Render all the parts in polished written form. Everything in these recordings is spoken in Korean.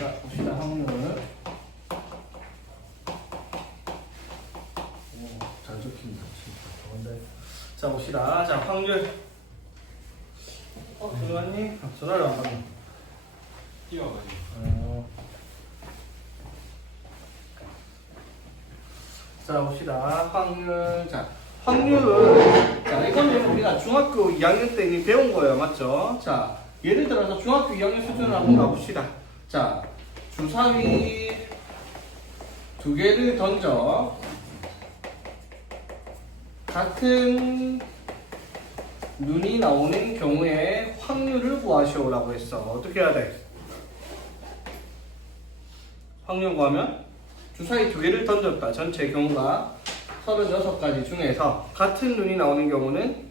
자, 봅시다. 확률. 잘 적힌다. 진짜 좋은데. 자, 봅시다. 자, 확률. 들어갔니? 전화를 안 받네. 뛰어가지고. 자, 봅시다. 확률. 자, 확률은, 자, 이거는 우리가 중학교 2학년 때 이미 배운 거예요. 맞죠? 자, 예를 들어서 중학교 2학년 수준으로 한번 가봅시다. 자, 주사위 두 개를 던져 같은 눈이 나오는 경우에 확률을 구하시오라고 했어. 어떻게 해야 돼? 확률 구하면 주사위 두 개를 던졌다. 전체 경우가 36가지 중에서 같은 눈이 나오는 경우는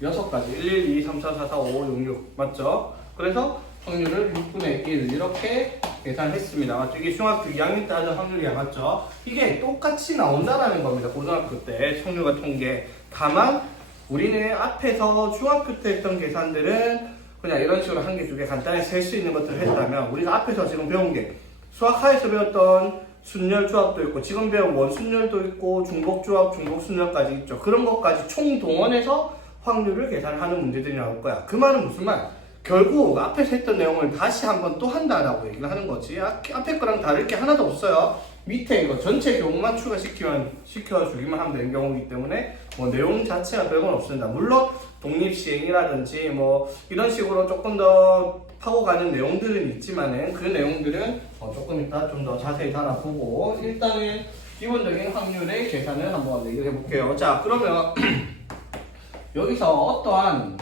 6가지. 1, 2, 3, 4, 4, 4, 5, 6, 6. 맞죠? 그래서 확률을 6분의 1 이렇게 계산했습니다. 맞죠? 이게 중학교 2학년 때 하던 확률이야. 맞죠? 이게 똑같이 나온다라는 겁니다. 고등학교 때 총류가 통계. 다만 우리는 앞에서 중학교 때 했던 계산들은 그냥 이런 식으로 한 개, 두 개 간단히 셀 수 있는 것들을 했다면 우리가 앞에서 지금 배운 게 수학하에서 배웠던 순열조합도 있고 지금 배운 원순열도 있고 중복조합, 중복순열까지 있죠. 그런 것까지 총동원해서 확률을 계산하는 문제들이 나올 거야. 그 말은 무슨 말? 결국 앞에서 했던 내용을 다시 한번 또 한다라고 얘기를 하는 거지. 앞에 거랑 다를 게 하나도 없어요. 밑에 이거 전체 경우만 시켜주기만 하면 되는 경우이기 때문에 뭐 내용 자체가 별건 없습니다. 물론 독립시행이라든지 뭐 이런 식으로 조금 더 파고가는 내용들은 있지만은 그 내용들은 조금 이따 좀 더 자세히 달아보고 일단은 기본적인 확률의 계산을 한번 얘기를 해볼게요. 자, 그러면 여기서 어떠한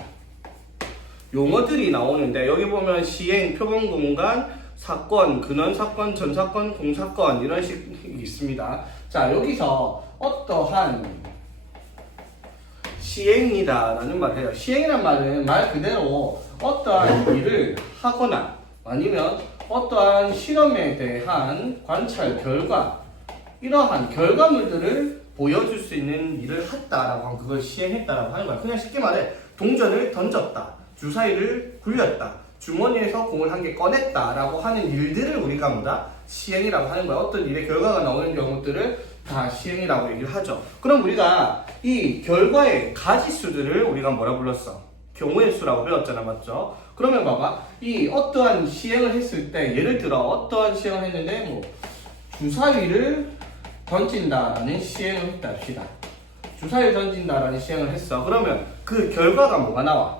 용어들이 나오는데 여기 보면 시행, 표본공간, 사건, 근원사건, 전사건, 공사건 이런 식이 있습니다. 자, 여기서 어떠한 시행이다 라는 말을 해요. 시행이란 말은 말 그대로 어떠한 일을 하거나 아니면 어떠한 실험에 대한 관찰 결과 이러한 결과물들을 보여줄 수 있는 일을 했다라고 하면 그걸 시행했다라고 하는 거야. 그냥 쉽게 말해 동전을 던졌다, 주사위를 굴렸다, 주머니에서 공을 한 개 꺼냈다라고 하는 일들을 우리가 뭐다? 시행이라고 하는 거야. 어떤 일의 결과가 나오는 경우들을 다 시행이라고 얘기를 하죠. 그럼 우리가 이 결과의 가지수들을 우리가 뭐라 불렀어? 경우의 수라고 배웠잖아. 맞죠? 그러면 봐봐. 이 어떠한 시행을 했을 때 예를 들어 어떠한 시행을 했는데 뭐 주사위를 던진다라는 시행을 했다 합시다. 주사위를 던진다라는 시행을 했어. 그러면 그 결과가 뭐가 나와?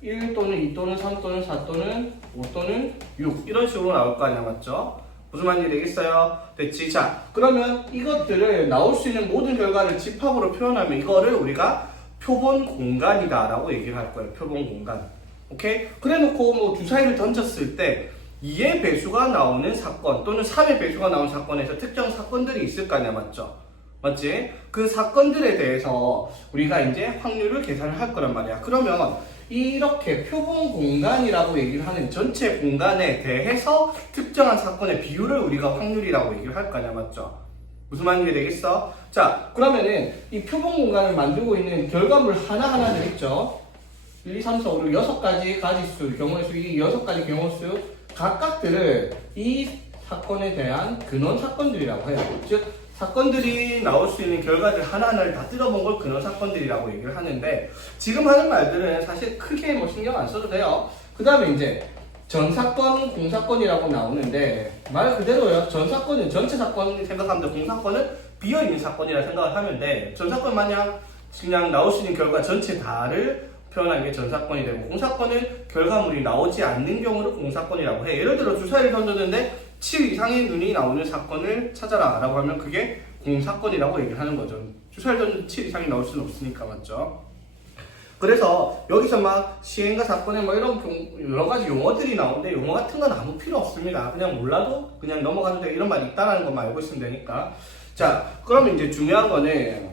1 또는 2 또는 3 또는 4 또는 5 또는 6 이런 식으로 나올 거 아니야. 맞죠? 무슨 말인지 되겠어요? 됐지? 자, 그러면 이것들을 나올 수 있는 모든 결과를 집합으로 표현하면 이거를 우리가 표본 공간이다 라고 얘기를 할 거예요. 표본 공간. 오케이? 그래 놓고 뭐 주사위를 던졌을 때 2의 배수가 나오는 사건 또는 3의 배수가 나오는 사건에서 특정 사건들이 있을 거 아니야. 맞죠? 맞지? 그 사건들에 대해서 우리가 이제 확률을 계산을 할 거란 말이야. 그러면 이렇게 표본 공간이라고 얘기를 하는 전체 공간에 대해서 특정한 사건의 비율을 우리가 확률이라고 얘기를 할 거 아니야. 맞죠? 무슨 말인지 되겠어? 자, 그러면은 이 표본 공간을 만들고 있는 결과물 하나하나들 있죠? 1, 2, 3, 4, 5, 6, 6가지 가지수, 경우의 수, 이 6가지 경우수 각각들을 이 사건에 대한 근원 사건들이라고 해요. 즉, 사건들이 나올 수 있는 결과들 하나하나를 다 뜯어본 걸 근원 사건들이라고 얘기를 하는데 지금 하는 말들은 사실 크게 뭐 신경 안 써도 돼요. 그 다음에 이제 전사건, 공사건이라고 나오는데 말 그대로요. 전사건은 전체 사건 생각하면 돼. 공사건은 비어있는 사건이라 생각을 하면 돼. 전사건 마냥 그냥 나올 수 있는 결과 전체 다를 표현하는 게 전사건이 되고 공사건은 결과물이 나오지 않는 경우를 공사건이라고 해. 예를 들어 주사위를 던졌는데 7 이상의 눈이 나오는 사건을 찾아라 라고 하면 그게 공사건이라고 얘기를 하는 거죠. 주사위를 던졌는데 7 이상이 나올 수는 없으니까. 맞죠? 그래서 여기서 막 시행과 사건에 뭐 이런 여러 가지 용어들이 나오는데 용어 같은 건 아무 필요 없습니다. 그냥 몰라도 그냥 넘어가도 돼. 이런 말이 있다는 것만 알고 있으면 되니까. 자, 그러면 이제 중요한 거는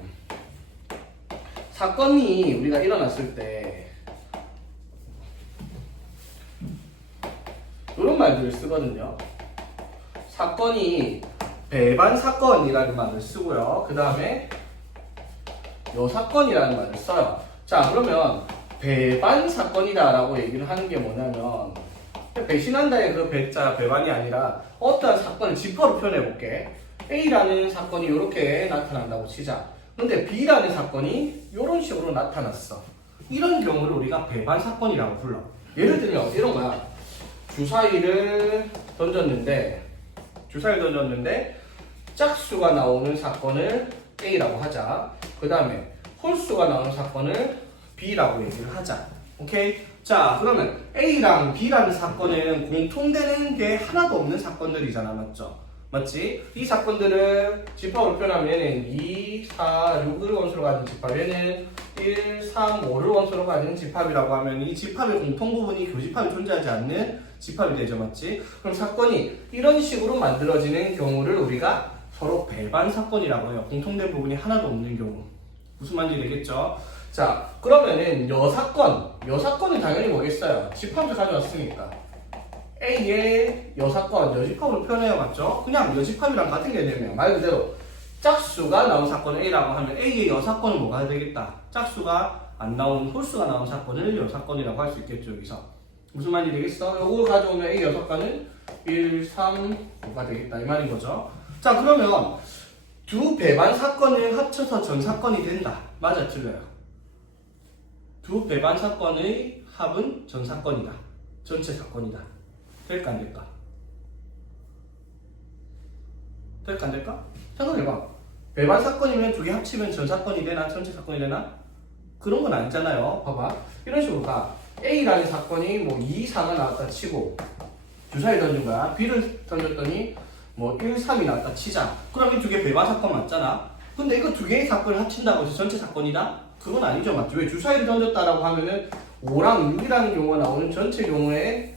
사건이 우리가 일어났을 때 이런 말들을 쓰거든요. 사건이 배반 사건이라는 말을 쓰고요. 그 다음에 요 사건이라는 말을 써요. 자, 그러면 배반 사건이다 라고 얘기를 하는 게 뭐냐면 배신한다의 그 배자, 배반이 아니라 어떠한 사건을 지퍼로 표현해볼게. A라는 사건이 이렇게 나타난다고 치자. 근데 B라는 사건이 이런 식으로 나타났어. 이런 경우를 우리가 배반 사건이라고 불러. 예를 들면 이런 거야. 주사위를 던졌는데 짝수가 나오는 사건을 A라고 하자. 그 다음에 홀수가 나오는 사건을 B라고 얘기를 하자. 오케이? 자, 그러면 A랑 B라는 사건은 공통되는 게 하나도 없는 사건들이잖아. 맞죠? 맞지? 이 사건들을 집합으로 표현하면 2, 4, 6을 원소로 가진 집합, 얘는 1, 3, 5를 원소로 가진 집합이라고 하면 이 집합의 공통 부분이 교집합이 존재하지 않는 집합이 되죠. 맞지? 그럼 사건이 이런 식으로 만들어지는 경우를 우리가 서로 배반 사건이라고 해요. 공통된 부분이 하나도 없는 경우. 무슨 말인지 되겠죠? 자, 그러면은 여사건은 당연히 뭐겠어요? 집합을 가져왔으니까 A의 여사건, 여집합으로 표현해요. 맞죠? 그냥 여집합이랑 같은 개념이에요. 말 그대로 짝수가 나온 사건을 A라고 하면 A의 여사건은 뭐가 되겠다? 짝수가 안 나온, 홀수가 나온 사건을 여사건이라고 할 수 있겠죠. 여기서 무슨 말이 되겠어? 요걸 가져오면 A 여사건은 1, 3, 5가 되겠다 이 말인 거죠. 자, 그러면 두 배반 사건을 합쳐서 전 사건이 된다. 맞아, 틀려요? 두 배반 사건의 합은 전 사건이다. 전체 사건이다. 될까 안 될까? 될까 안 될까? 생각해봐. 배반 사건이면 두 개 합치면 전 사건이 되나? 전체 사건이 되나? 그런 건 아니잖아요. 봐봐. 이런 식으로 가. A라는 사건이 뭐 2, 4가 나왔다 치고 주사위 던진 거야. B를 던졌더니 뭐 1, 3이 나왔다 치자. 그럼 이 두 개 배반 사건 맞잖아. 근데 이거 두 개의 사건을 합친다고 해서 전체 사건이다? 그건 아니죠. 맞죠? 왜 주사위를 던졌다라고 하면은 5랑 6이라는 경우가 나오는 전체 경우에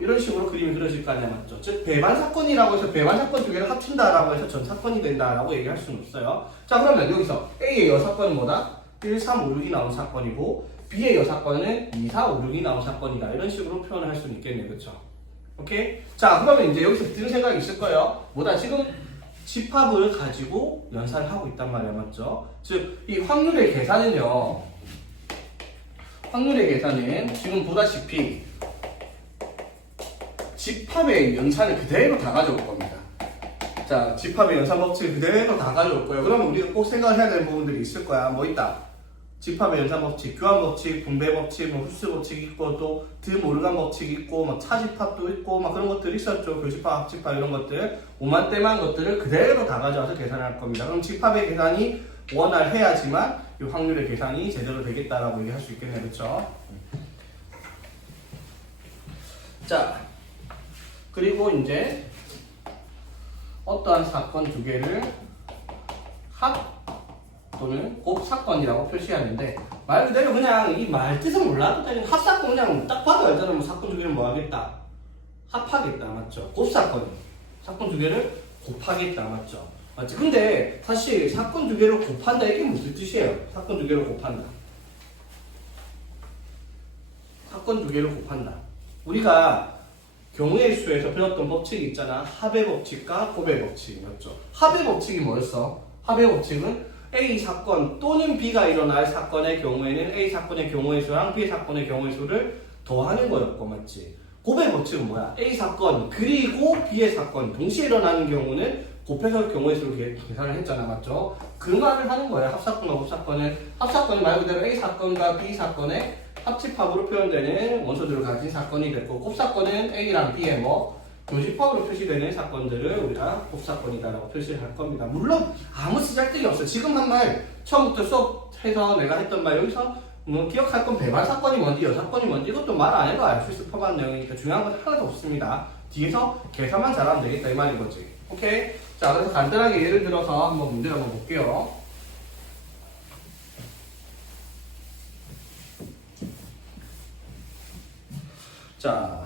이런 식으로 그림이 그려질 거 아니야. 맞죠? 즉 배반 사건이라고 해서 배반 사건 두 개를 합친다라고 해서 전 사건이 된다라고 얘기할 수는 없어요. 자, 그러면 여기서 A의 여사건은 뭐다? 1, 3, 5, 6이 나온 사건이고 B의 여사건은 2, 4, 5, 6이 나온 사건이다. 이런 식으로 표현을 할 수는 있겠네요. 그렇죠? 오케이? 자, 그러면 이제 여기서 드는 생각이 있을 거예요. 뭐다? 지금 집합을 가지고 연산을 하고 있단 말이야. 맞죠? 즉 이 확률의 계산은요. 확률의 계산은 지금 보다시피 집합의 연산을 그대로 다 가져올 겁니다. 자, 집합의 연산 법칙을 그대로 다 가져올 거예요. 그러면 우리가 꼭 생각을 해야 되는 부분들이 있을 거야. 뭐 있다? 집합의 연산 법칙, 교환 법칙, 분배 법칙, 뭐 흡수 법칙 있고 또 드모르간 법칙 있고 막 차집합도 있고 막 그런 것들이 있었죠. 교집합, 합집합 이런 것들 오만때만 것들을 그대로 다 가져와서 계산할 겁니다. 그럼 집합의 계산이 원활해야지만 이 확률의 계산이 제대로 되겠다라고 얘기할 수 있겠네요. 그렇죠? 자, 그리고 이제 어떠한 사건 두 개를 합 또는 곱사건이라고 표시하는데 말 그대로 그냥 이 말 뜻은 몰라도 되는 합사건 그냥 딱 봐도 알잖아. 뭐 사건 두 개를 뭐 하겠다? 합하겠다. 맞죠? 곱사건 사건 두 개를 곱하겠다. 맞죠? 맞지? 근데 사실 사건 두 개를 곱한다 이게 무슨 뜻이에요? 사건 두 개를 곱한다. 사건 두 개를 곱한다. 우리가 경우의 수에서 배웠던 법칙이 있잖아. 합의 법칙과 곱의 법칙. 맞죠? 합의 법칙이 뭐였어? 합의 법칙은 A 사건 또는 B가 일어날 사건의 경우에는 A 사건의 경우의 수랑 B 사건의 경우의 수를 더하는 거였고, 맞지? 곱의 법칙은 뭐야? A 사건 그리고 B의 사건 동시에 일어나는 경우는 곱해서 경우의 수를 계산을 했잖아. 맞죠? 그 말을 하는 거야. 합사건과 곱사건은 합사건은 말 그대로 A 사건과 B 사건의 합집합으로 표현되는 원소들을 가진 사건이 됐고, 곱사건은 A랑 B의 뭐 교집합으로 표시되는 사건들을 우리가 곱사건이다라고 표시를 할 겁니다. 물론 아무 쓰잘데기 없어요. 지금 한 말 처음부터 수업해서 내가 했던 말 여기서 뭐 기억할 건 배반 사건이 뭔지 여사건이 뭔지 이것도 말 안 해도 알 수 있을 법한 내용이니까 중요한 건 하나도 없습니다. 뒤에서 계산만 잘하면 되겠다 이 말인 거지. 오케이? 자, 그래서 간단하게 예를 들어서 한번 문제를 한번 볼게요. 자,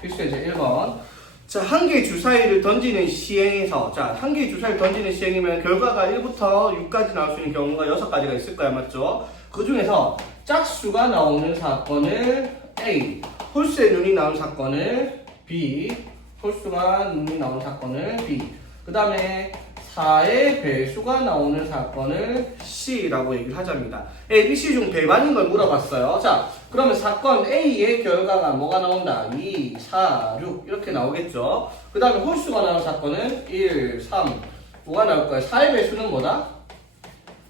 필수 예제 1번. 자, 한 개의 주사위를 던지는 시행에서, 자, 한 개의 주사위를 던지는 시행이면 결과가 1부터 6까지 나올 수 있는 경우가 6가지가 있을 거야, 맞죠? 그 중에서 짝수가 나오는 사건을 A, 홀수의 눈이 나온 사건을 B, 홀수가 눈이 나온 사건을 B, 그 다음에 4의 배수가 나오는 사건을 C라고 얘기를 하자입니다. A, B, C 중 배반인 걸 물어봤어요. 자, 그러면 사건 A의 결과가 뭐가 나온다? 2, 4, 6 이렇게 나오겠죠. 그 다음에 홀수가 나오는 사건은 1, 3, 뭐가 나올 거예요? 4의 배수는 뭐다?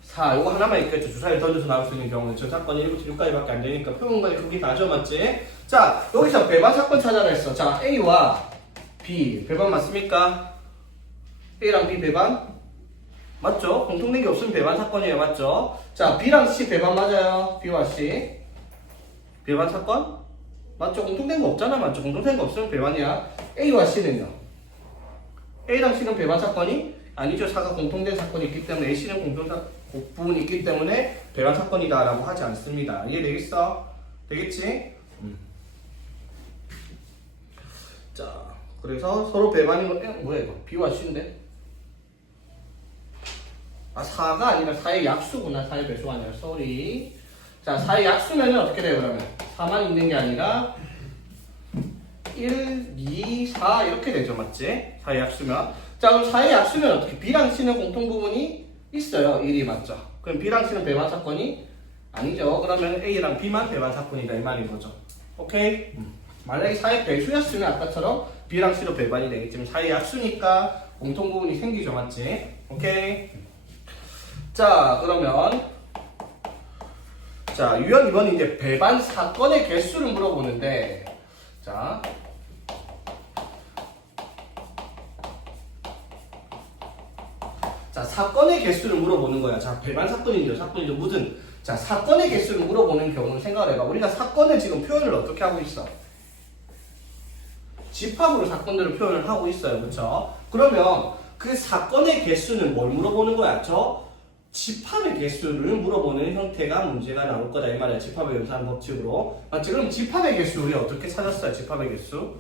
4, 이거 하나만 있겠죠. 주사위를 던져서 나올 수 있는 경우는 저 사건이 1부터 6까지밖에 안 되니까 표본관이 크기 다죠, 맞지? 자, 여기서 배반 사건 찾아라 했어. 자, A와 B 배반 맞습니까? A랑 B 배반? 맞죠? 공통된 게 없으면 배반 사건이에요. 맞죠? 자, B랑 C 배반 맞아요. B와 C 배반 사건? 맞죠? 공통된 거 없잖아. 맞죠? 공통된 거 없으면 배반이야. A와 C는요? A랑 C는 배반 사건이? 아니죠. 4가 공통된 사건이 있기 때문에 C는 공통된 부분이 있기 때문에 배반 사건이다 라고 하지 않습니다. 이해되겠어? 되겠지? 자, 그래서 서로 배반인 거, 뭐야 이거? B와 C인데? 아, 4가 아니라 4의 약수구나. 4의 배수가 아니라, sorry. 자, 4의 약수면 어떻게 돼요, 그러면? 4만 있는 게 아니라 1, 2, 4 이렇게 되죠, 맞지? 4의 약수면. 자, 그럼 4의 약수면 어떻게? B랑 C는 공통 부분이 있어요. 1이 맞죠? 그럼 B랑 C는 배반 사건이 아니죠. 그러면 A랑 B만 배반 사건이다 이 말인 거죠. 오케이? 만약에 4의 배수였으면 아까처럼 B랑 C로 배반이 되겠지만 4의 약수니까 공통 부분이 생기죠, 맞지? 오케이? 자, 그러면 자, 유형 2번은 이제 배반 사건의 개수를 물어보는데, 자, 사건의 개수를 물어보는 거야. 자, 배반 사건이죠, 사건이죠, 무슨. 자, 사건의 개수를 물어보는 경우는 생각을 해봐. 우리가 사건을 지금 표현을 어떻게 하고 있어? 집합으로 사건들을 표현을 하고 있어요. 그렇죠? 그러면 그 사건의 개수는 뭘 물어보는 거야? 집합의 개수를 물어보는 형태가 문제가 나올 거다 이 말이야. 집합의 연산 법칙으로. 맞지? 그럼 집합의 개수 우리 어떻게 찾았어요? 집합의 개수?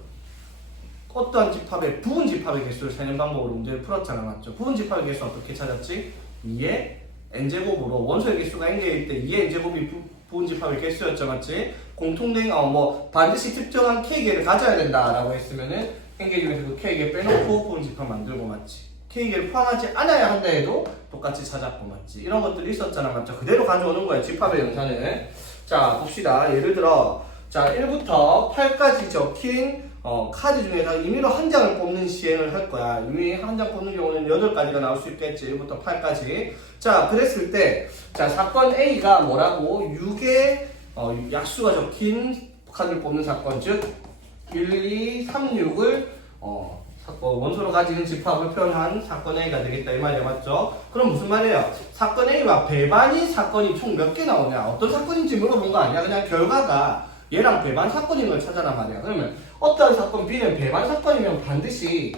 어떠한 집합의 부분 집합의 개수를 찾는 방법으로 문제를 풀었잖아. 맞죠? 부분 집합의 개수 어떻게 찾았지? 2의 n제곱으로 원소의 개수가 n개일 때 2의 n제곱이 부분 집합의 개수였죠. 맞지? 공통된 반드시 특정한 k개를 가져야 된다라고 했으면은 n개 중에서 그 k개 빼놓고 부분 집합 만들고 맞지? k개를 포함하지 않아야 한다 해도 똑같이 찾았고 맞지? 이런 것들이 있었잖아. 맞죠? 그대로 가져오는 거야. 집합의 연산을. 자, 봅시다. 예를 들어 자, 1부터 8까지 적힌 카드 중에서 임의로 한 장을 뽑는 시행을 할 거야. 임의 한 장 뽑는 경우는 8가지가 나올 수 있겠지. 1부터 8까지. 자, 그랬을 때, 자, 사건 A가 뭐라고? 6의 약수가 적힌 카드를 뽑는 사건. 즉, 1, 2, 3, 6을 원소로 가지는 집합을 표현한 사건 A가 되겠다. 이 말이야. 맞죠? 그럼 무슨 말이에요? 사건 A와 배반인 사건이 총 몇 개 나오냐? 어떤 사건인지 물어본 거 아니야? 그냥 결과가 얘랑 배반 사건인 걸 찾아란 말이야. 그러면 어떠한 사건 B는 배반 사건이면 반드시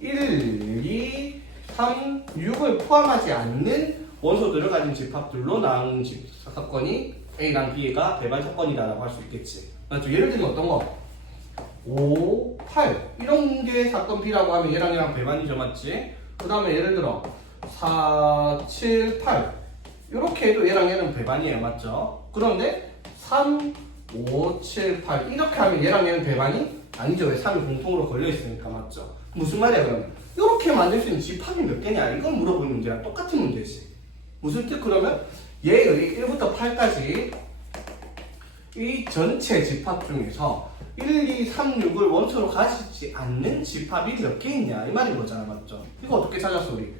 1, 2, 3, 6을 포함하지 않는 원소들을 가진 집합들로 나오는 사건이 A랑 B가 배반 사건이다라고 할 수 있겠지. 맞죠? 예를 들면 어떤 거? 5, 8 이런 게 사건 B라고 하면 얘랑 배반이죠. 맞지? 그 다음에 예를 들어 4, 7, 8 이렇게 해도 얘랑 얘는 배반이에요. 맞죠? 그런데 3, 5, 7, 8 이렇게 하면 얘랑 얘는 배반이 아니죠. 왜? 3이 공통으로 걸려있으니까. 맞죠? 무슨 말이야 그러면? 이렇게 만들 수 있는 집합이 몇 개냐 이걸 물어보는 문제랑 똑같은 문제지. 무슨 뜻? 그러면 얘의 1부터 8까지 이 전체 집합 중에서 1, 2, 3, 6을 원소로 가지지 않는 집합이 몇 개 있냐 이 말인 거잖아. 맞죠? 이거 어떻게 찾았어 우리?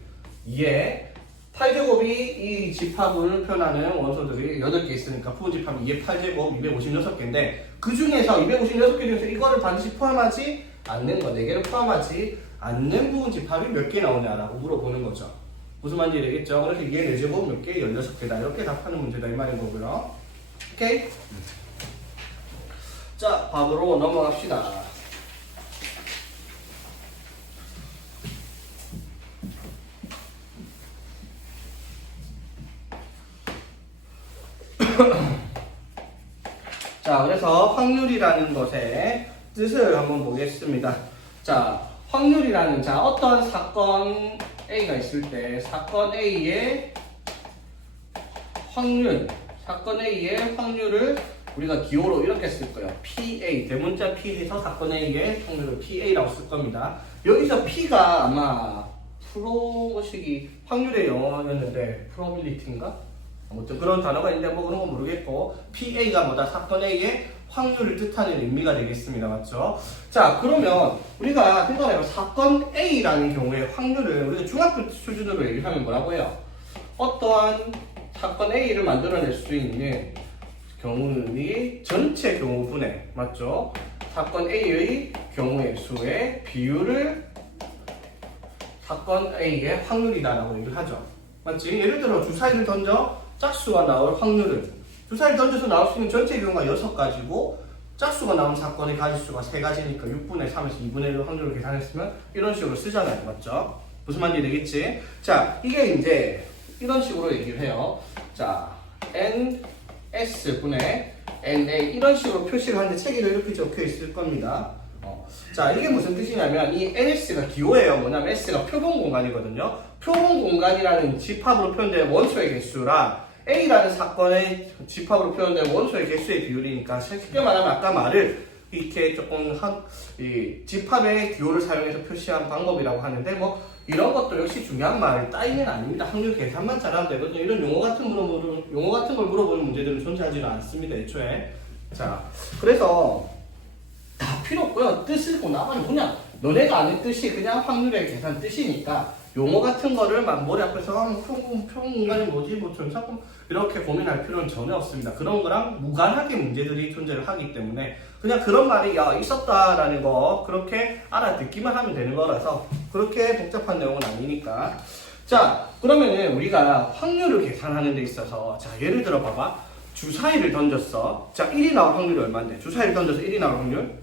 2의 8제곱이 이 집합을 표현하는 원소들이 8개 있으니까 부분 집합이 2의 8제곱 256개인데 그 중에서 256개 중에서 이거를 반드시 포함하지 않는 거 4개를 포함하지 않는 부분 집합이 몇 개 나오냐라고 물어보는 거죠. 무슨 말인지 되겠죠? 그래서 이게 4제곱 몇 개? 16개다 이렇게 답하는 문제다 이 말인 거고요. 오케이? 자, 밥으로 넘어갑시다. 자, 그래서 확률이라는 것의 뜻을 한번 보겠습니다. 자, 확률이라는 어떤 사건 A가 있을 때 사건 A의 확률을 우리가 기호로 이렇게 쓸 거예요. PA, 대문자 P 해서 사건 A의 확률을 PA라고 쓸 겁니다. 여기서 P가 아마 프로식이 확률의 영어였는데 프로빌리티인가? 아무튼 그런 단어가 있는데 뭐 그런 건 모르겠고 PA가 뭐다? 사건 A의 확률을 뜻하는 의미가 되겠습니다. 맞죠? 자, 그러면 우리가 생각해요. 사건 A라는 경우에 확률을 우리가 중학교 수준으로 얘기하면 뭐라고 해요? 어떠한 사건 A를 만들어낼 수 있는 경우의 전체 경우분의, 맞죠? 사건 A의 경우의 수의 비율을 사건 A의 확률이다라고 얘기를 하죠. 맞지? 예를 들어 주사위를 던져 짝수가 나올 확률을, 주사위를 던져서 나올 수 있는 전체 경우가 6가지고 짝수가 나온 사건의 가지수가 3가지니까 6분의 3에서 2분의 1 확률을 계산했으면 이런 식으로 쓰잖아요. 맞죠? 무슨 말인지 되겠지? 자, 이게 이제 이런 식으로 얘기를 해요. 자, NS분의 NA 이런 식으로 표시를 하는데 책에도 이렇게 적혀 있을 겁니다. 자, 이게 무슨 뜻이냐면 이 NS가 기호예요. 뭐냐면 S가 표본 공간이거든요. 표본 공간이라는 집합으로 표현된 원소의 개수랑 A라는 사건의 집합으로 표현된 원소의 개수의 비율이니까 쉽게 말하면 아까 말을 이렇게 조금 이 집합의 기호를 사용해서 표시한 방법이라고 하는데 뭐 이런 것도 역시 중요한 말 따위는 아닙니다. 확률 계산만 잘하면 되거든요. 이런 용어 같은 걸 물어보는 문제들은 존재하지는 않습니다. 애초에. 자, 그래서 다 필요 없고요. 뜻을 나가면 그냥 너네가 아는 뜻이 그냥 확률의 계산 뜻이니까 용어 같은 거를 막 머리 앞에서 표본공간이 뭐지 뭐 전사금 이렇게 고민할 필요는 전혀 없습니다. 그런 거랑 무관하게 문제들이 존재를 하기 때문에 그냥 그런 말이 있었다라는 거 그렇게 알아듣기만 하면 되는 거라서 그렇게 복잡한 내용은 아니니까. 자, 그러면은 우리가 확률을 계산하는 데 있어서 자, 예를 들어 봐봐. 주사위를 던졌어. 자, 1이 나올 확률이 얼마인데? 주사위를 던져서 1이 나올 확률?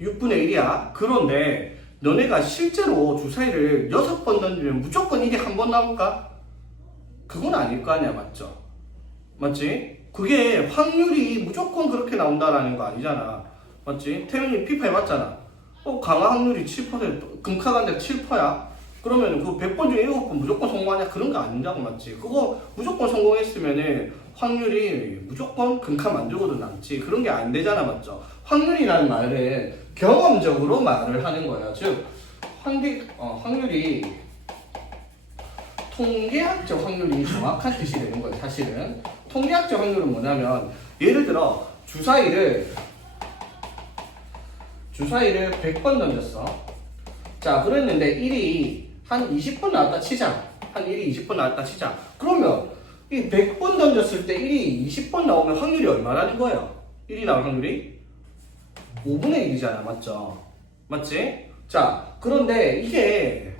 6분의 1이야. 그런데 너네가 실제로 주사위를 6번 던지면 무조건 1이 한 번 나올까? 그건 아닐 거 아니야. 맞죠? 맞지? 그게 확률이 무조건 그렇게 나온다라는 거 아니잖아. 맞지? 태민이 피파 해봤잖아. 강화 확률이 7%, 금카간데 7%야? 그러면 그 100번 중에 7번 무조건 성공하냐? 그런 거 아니냐고. 맞지? 그거 무조건 성공했으면은 확률이 무조건 금카 만들고도 남지. 그런 게 안 되잖아. 맞죠? 확률이라는 말은 경험적으로 말을 하는 거예요. 즉, 확률이 통계학적 확률이 정확한 뜻이 되는 거예요. 사실은 통계학적 확률은 뭐냐면 예를 들어 주사위를 100번 던졌어. 자, 그랬는데 1이 한 20번 나왔다 치자. 한 1이 20번 나왔다 치자. 그러면 이 100번 던졌을 때 1이 20번 나오면 확률이 얼마라는 거예요? 1이 나올 확률이 5분의 1이잖아. 맞죠? 맞지? 자, 그런데 이게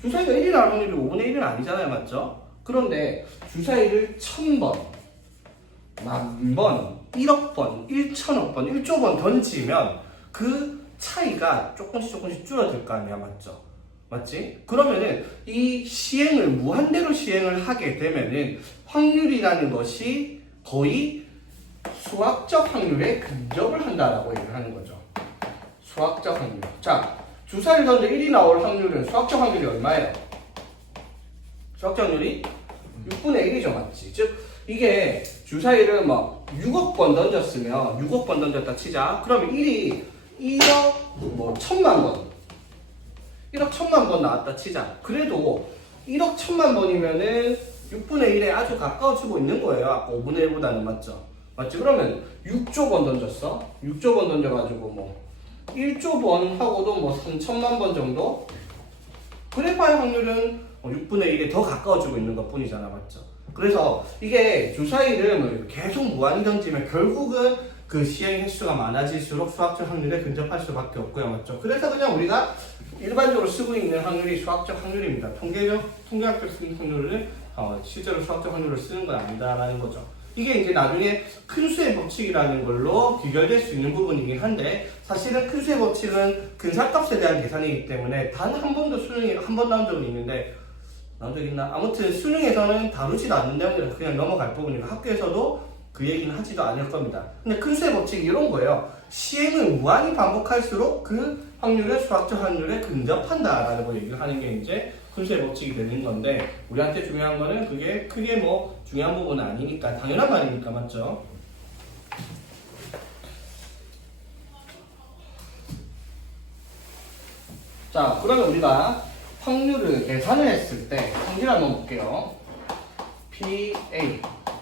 주사위가 1이 나올 확률이 5분의 1은 아니잖아요. 맞죠? 그런데 주사위를 1000번, 10,000번, 1억 번, 1,000억 번, 1조 번 던지면 그 차이가 조금씩 줄어들 거 아니야. 맞죠? 맞지? 그러면은 이 시행을 무한대로 시행을 하게 되면은 확률이라는 것이 거의 수학적 확률에 근접을 한다라고 얘기를 하는 거죠. 수학적 확률. 자, 주사위를 던져 1이 나올 확률은 수학적 확률이 얼마예요? 수학적 확률이 6분의 1이죠. 맞지? 즉 이게 주사위를 막 6억 번 던졌으면 6억 번 던졌다 치자. 그러면 1이 1억 1000만 번 1억 1000만 번 나왔다 치자. 그래도 1억 1000만 번이면은 6분의 1에 아주 가까워지고 있는 거예요. 아까 5분의 1보다는. 맞죠? 맞지? 그러면 6조 번 던졌어. 6조 번 던져가지고 1조 번 하고도 3000만 번 정도? 그래봐야 확률은 6분의 1에 더 가까워지고 있는 것 뿐이잖아. 맞죠? 그래서 이게 주사위를 계속 무한히 던지면 결국은 그 시행 횟수가 많아질수록 수학적 확률에 근접할 수밖에 없고요. 맞죠? 그래서 그냥 우리가 일반적으로 쓰고 있는 확률이 수학적 확률입니다. 통계학적 쓰는 확률을 실제로 수학적 확률을 쓰는 건 아니다라는 거죠. 이게 이제 나중에 큰 수의 법칙이라는 걸로 귀결될 수 있는 부분이긴 한데 사실은 큰 수의 법칙은 근사값에 대한 계산이기 때문에 단 한 번도 수능에 한 번 나온 적은 있는데 나온 적 있나? 아무튼 수능에서는 다루지도 않는 내용이라서 그냥 넘어갈 부분이고 학교에서도 그 얘기는 하지도 않을 겁니다. 근데 큰 수의 법칙이 이런 거예요. 시행을 무한히 반복할수록 그 확률의 수학적 확률에 근접한다라는 거 얘기를 하는 게 이제 큰 수의 법칙이 되는 건데 우리한테 중요한 거는 그게 크게 중요한 부분은 아니니까 당연한 말이니까. 맞죠? 자, 그러면 우리가 확률을 계산을 했을 때 확률 한번 볼게요. PA.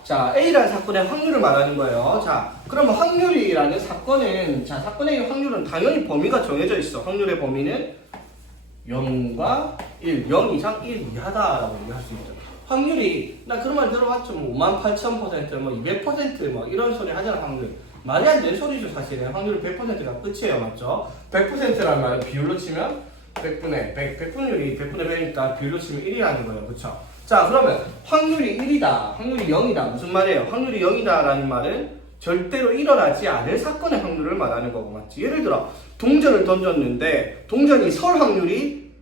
자, A라는 사건의 확률을 말하는 거예요. 자, 그러면 확률이라는 사건은, 자, 사건의 확률은 당연히 범위가 정해져 있어. 확률의 범위는 0과 1, 0 이상 1 이하다라고 얘기할 수 있죠. 확률이, 나 그런 말 들어봤죠. 뭐 58,000%, 뭐 200%, 뭐 이런 소리 하잖아, 확률. 말이 안 되는 소리죠, 사실은. 확률은 100%가 끝이에요, 맞죠? 100%라는 말은 비율로 치면 100분의 100, 100분율이 100분의 100이니까 비율로 치면 1이라는 거예요, 그쵸? 자, 그러면 확률이 1이다, 확률이 0이다. 무슨 말이에요? 확률이 0이다 라는 말은 절대로 일어나지 않을 사건의 확률을 말하는 거고, 맞지? 예를 들어 동전을 던졌는데 동전이 설 확률이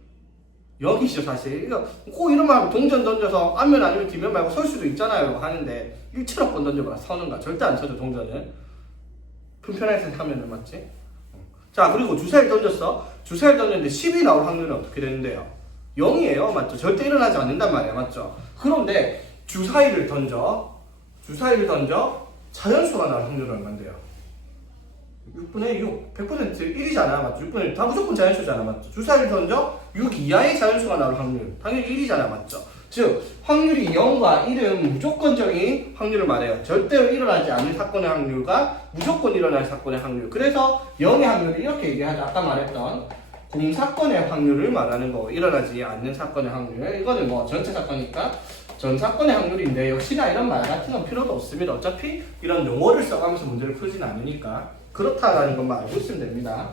0이죠, 사실. 이거 꼭 이런 말 하면 동전 던져서 앞면 아니면 뒷면 말고 설 수도 있잖아요 하는데 1천억 번 던져봐, 서는가? 절대 안 쳐져, 동전은. 편편하게 하면은, 맞지? 자, 그리고 주사위를 던졌어. 주사위를 던졌는데 10이 나올 확률은 어떻게 되는데요? 0이에요, 맞죠? 절대 일어나지 않는단 말이야, 맞죠? 그런데 주사위를 던져 자연수가 나올 확률은 얼마인데요? 6분의 6, 100% 1이잖아, 맞죠? 6분의 1, 다 무조건 자연수잖아, 맞죠? 주사위를 던져 6 이하의 자연수가 나올 확률, 당연히 1이잖아, 맞죠? 즉, 확률이 0과 1은 무조건적인 확률을 말해요. 절대로 일어나지 않을 사건의 확률과 무조건 일어날 사건의 확률. 그래서 0의 확률을 이렇게 얘기하죠. 아까 말했던 공사건의 확률을 말하는 거, 일어나지 않는 사건의 확률. 이거는 뭐 전체 사건이니까 전 사건의 확률인데, 역시나 이런 말 같은 건 필요도 없습니다. 어차피 이런 용어를 써가면서 문제를 풀진 않으니까 그렇다라는 것만 알고 있으면 됩니다.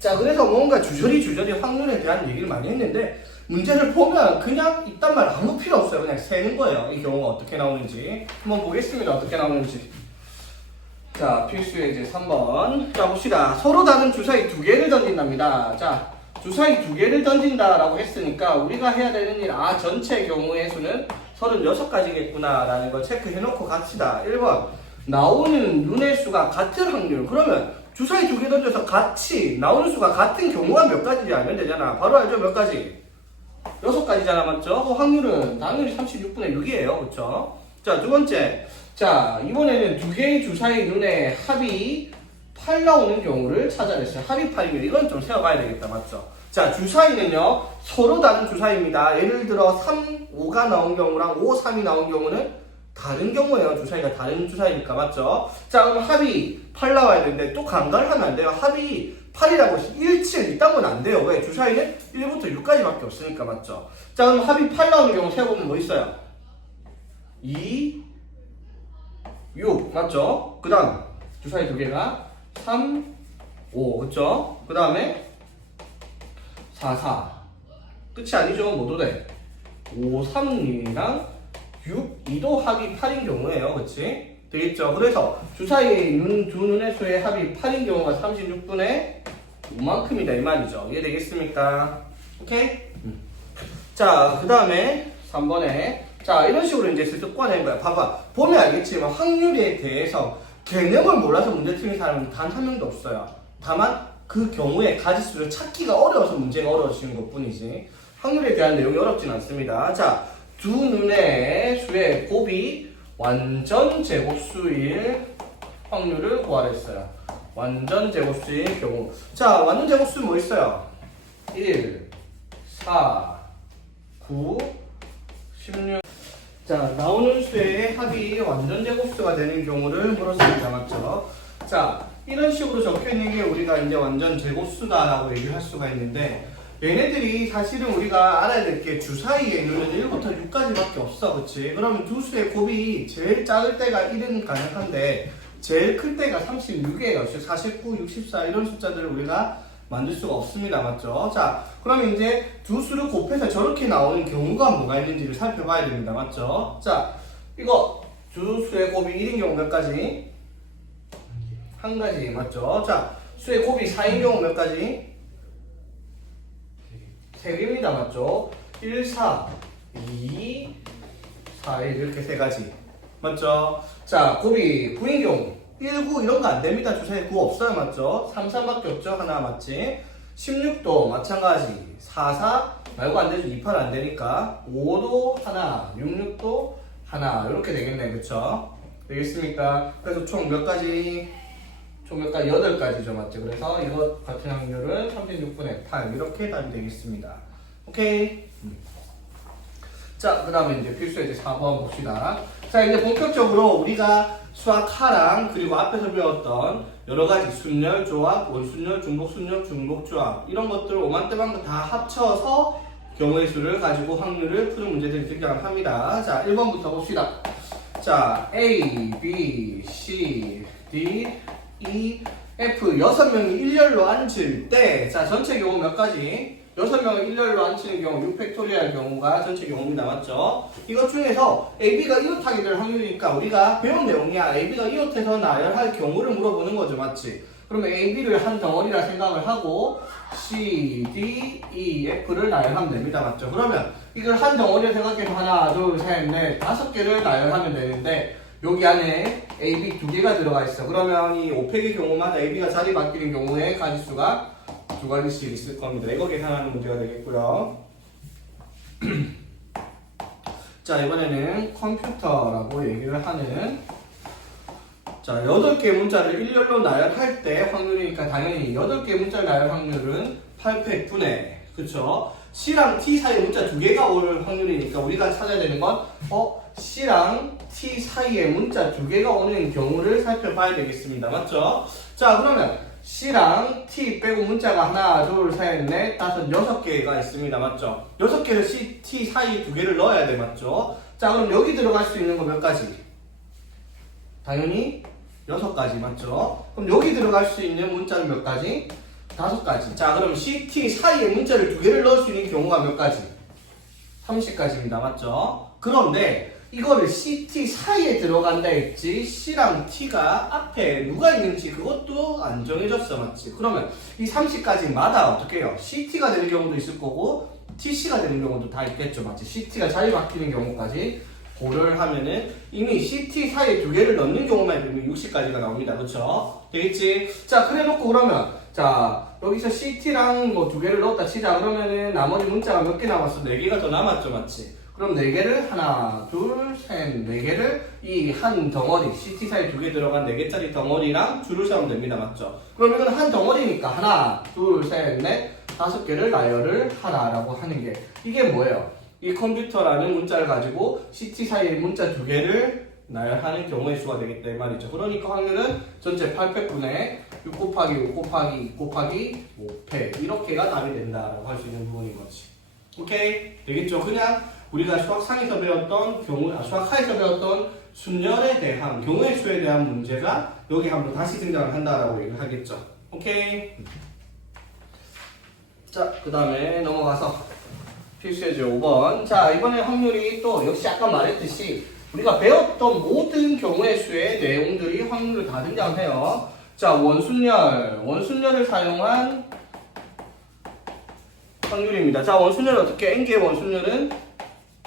자, 그래서 뭔가 주저리 확률에 대한 얘기를 많이 했는데, 문제를 보면 그냥 이딴 말 아무 필요 없어요. 그냥 세는 거예요. 이 경우가 어떻게 나오는지 한번 보겠습니다. 어떻게 나오는지. 자, 필수의 이제 3번. 자, 봅시다. 서로 다른 주사위 2개를 던진답니다. 자, 주사위 2개를 던진다라고 했으니까 우리가 해야 되는 일, 전체 경우의 수는 36가지겠구나 라는 걸 체크해놓고 갑시다. 1번. 나오는 눈의 수가 같을 확률. 그러면 주사위 2개 던져서 같이 나오는 수가 같은 경우가 몇 가지인지 알면 되잖아. 바로 알죠? 몇 가지? 6가지잖아, 맞죠? 그 확률은 당연히 36분의 6이에요, 그쵸? 자, 두 번째. 자, 이번에는 2개의 주사위 눈의 합이 8 나오는 경우를 찾아냈어요. 합이 8이면 이건 좀 세워봐야 되겠다, 맞죠? 자, 주사위는요, 서로 다른 주사위입니다. 예를 들어 3, 5가 나온 경우랑 5, 3이 나온 경우는 다른 경우예요. 주사위가 다른 주사위니까, 맞죠? 자, 그럼 합이 8 나와야 되는데 또 간과를 하면 안 돼요. 합이 8이라고 해서 1, 7 이딴 건 안 돼요. 왜? 주사위는 1부터 6까지밖에 없으니까, 맞죠? 자, 그럼 합이 8 나오는 경우 세어보면 뭐 있어요? 2, 6, 맞죠? 그 다음 주사위 2개가 3, 5, 그쵸? 그 다음에 4, 4 끝이 아니죠. 뭐도 돼? 5, 3, 2랑 6, 2도 합이 8인 경우예요. 그치? 되겠죠? 그래서 주사위의 두 눈의 수의 합이 8인 경우가 36분의 5만큼이다 이 말이죠. 이해되겠습니까? 오케이? 자, 그 다음에 3번에 자, 이런 식으로 이제 슬쩍 꺼내는 거야. 봐봐. 보면 알겠지만 확률에 대해서 개념을 몰라서 문제 틀린 사람은 단 한 명도 없어요. 다만 그 경우에 가지수를 찾기가 어려워서 문제가 어려워지는 것 뿐이지 확률에 대한 내용이 어렵진 않습니다. 자, 두 눈의 수의 곱이 완전 제곱수일 확률을 구하랬어요. 완전 제곱수일 경우. 자, 완전 제곱수 뭐 있어요? 1, 4, 9, 16. 자, 나오는 수의 합이 완전 제곱수가 되는 경우를 물었습니다. 맞죠? 자, 이런 식으로 적혀있는 게 우리가 이제 완전 제곱수다라고 얘기할 수가 있는데, 얘네들이 사실은 우리가 알아야 될 게 주사위에 있는 1부터 6까지밖에 없어. 그치? 그러면 두 수의 곱이 제일 작을 때가 1은 가능한데 제일 클 때가 36이에요. 49, 64 이런 숫자들을 우리가 만들 수가 없습니다. 맞죠? 자, 그러면 이제 두 수를 곱해서 저렇게 나오는 경우가 뭐가 있는지를 살펴봐야 됩니다. 맞죠? 자, 이거 두 수의 곱이 1인 경우 몇 가지? 한 가지. 맞죠? 자, 수의 곱이 4인 경우 몇 가지? 3개입니다. 맞죠? 1, 4, 2, 4, 1 이렇게 3가지. 맞죠? 자, 곱이 9인 경우 1, 9 이런 거 안 됩니다. 주사위에 9 없어요. 맞죠? 3, 3밖에 없죠. 하나 맞지? 16도 마찬가지. 4, 4 말고 안 되죠. 2, 8 안 되니까 5도 하나, 6, 6도 하나 이렇게 되겠네. 그쵸? 되겠습니까? 그래서 총 몇 가지? 총 몇 가지? 8가지죠, 맞죠? 그래서 이것 같은 확률은 36분의 8 이렇게 답이 되겠습니다. 오케이? 자, 그 다음에 이제 필수 예제 4번 봅시다. 자, 이제 본격적으로 우리가 수학하랑 그리고 앞에서 배웠던 여러 가지 순열, 조합, 원순열, 중복순열, 중복조합 이런 것들을 오만때만큼 다 합쳐서 경우의 수를 가지고 확률을 푸는 문제들이 등장을 합니다. 자, 1번부터 봅시다. 자, A, B, C, D, E, F 6명이 일렬로 앉을 때, 자, 전체 경우 몇 가지? 6명을 일렬로 앉히는 경우 6팩토리얼 경우가 전체 경우입니다. 맞죠? 이것 중에서 AB가 이웃하게 될 확률이니까 우리가 배운 내용이야. AB가 이웃해서 나열할 경우를 물어보는 거죠. 맞지? 그러면 AB를 한 덩어리라 생각을 하고 C, D, E, F를 나열하면 됩니다. 맞죠? 그러면 이걸 한 덩어리를 생각해서 하나, 둘, 셋, 넷, 5개를 나열하면 되는데 여기 안에 AB 2개가 들어가 있어. 그러면 이 5팩의 경우마다 AB가 자리 바뀌는 경우에 가지수가 2가지씩 있을 겁니다. 이거 계산하는 문제가 되겠고요. 자, 이번에는 컴퓨터라고 얘기를 하는 자, 8개의 문자를 일렬로 나열할 때 확률이니까 당연히 8개의 문자 나열 확률은 8팩분의 그쵸? C랑 T 사이에 문자 2개가 올 확률이니까 우리가 찾아야 되는 건 C랑 T 사이에 문자 2개가 오는 경우를 살펴봐야 되겠습니다. 맞죠? 자, 그러면 C랑 T 빼고 문자가 하나, 둘, 셋, 넷, 다섯, 6개가 있습니다. 맞죠? 6개를 C, T 사이에 2개를 넣어야 돼. 맞죠? 자, 그럼 여기 들어갈 수 있는 거 몇 가지? 당연히 6가지. 맞죠? 그럼 여기 들어갈 수 있는 문자는 몇 가지? 5가지. 자, 그럼 C, T 사이에 문자를 2개를 넣을 수 있는 경우가 몇 가지? 30가지입니다. 맞죠? 그런데 이거를 C, T 사이에 들어간다 했지 C랑 T가 앞에 누가 있는지 그것도 안 정해졌어. 맞지? 그러면 이 30가지마다 어떻게 해요? CT가 되는 경우도 있을 거고 TC가 되는 경우도 다 있겠죠. 맞지? CT가 자리 바뀌는 경우까지 고려를 하면은 이미 CT 사이에 2개를 넣는 경우만 해도 60가지가 나옵니다. 그렇죠? 되겠지? 자, 그래 놓고 그러면 자, 여기서 CT랑 뭐 2개를 넣었다 치자. 그러면은 나머지 문자가 몇 개 남았어? 4개가 더 남았죠. 맞지? 그럼 4개를 하나, 둘, 셋, 4개를 이 한 덩어리 CT 사이에 2개 들어간 4개짜리 덩어리랑 줄을 세우면 됩니다. 맞죠? 그럼 이건 한 덩어리니까 하나, 둘, 셋, 넷, 5개를 나열을 하라라고 하는 게 이게 뭐예요? 이 컴퓨터라는 문자를 가지고 CT 사이에 문자 2개를 나열하는 경우의 수가 되겠다 이 말이죠. 그러니까 확률은 전체 8팩분의 6 곱하기 5 곱하기 2 곱하기 5팩 이렇게가 답이 된다라고 할 수 있는 부분인 거지. 오케이? 되겠죠? 그냥 우리가 수학상에서 배웠던 수학하에서 배웠던 순열에 대한 경우의 수에 대한 문제가 여기 한번 다시 등장을 한다라고 얘기를 하겠죠. 오케이? 자, 그 다음에 넘어가서 필수예제 5번. 자, 이번에 확률이 또 역시 아까 말했듯이 우리가 배웠던 모든 경우의 수의 내용들이 확률을 다 등장해요. 자, 원순열을 사용한 확률입니다. 자, 원순열 어떻게? n개의 원순열은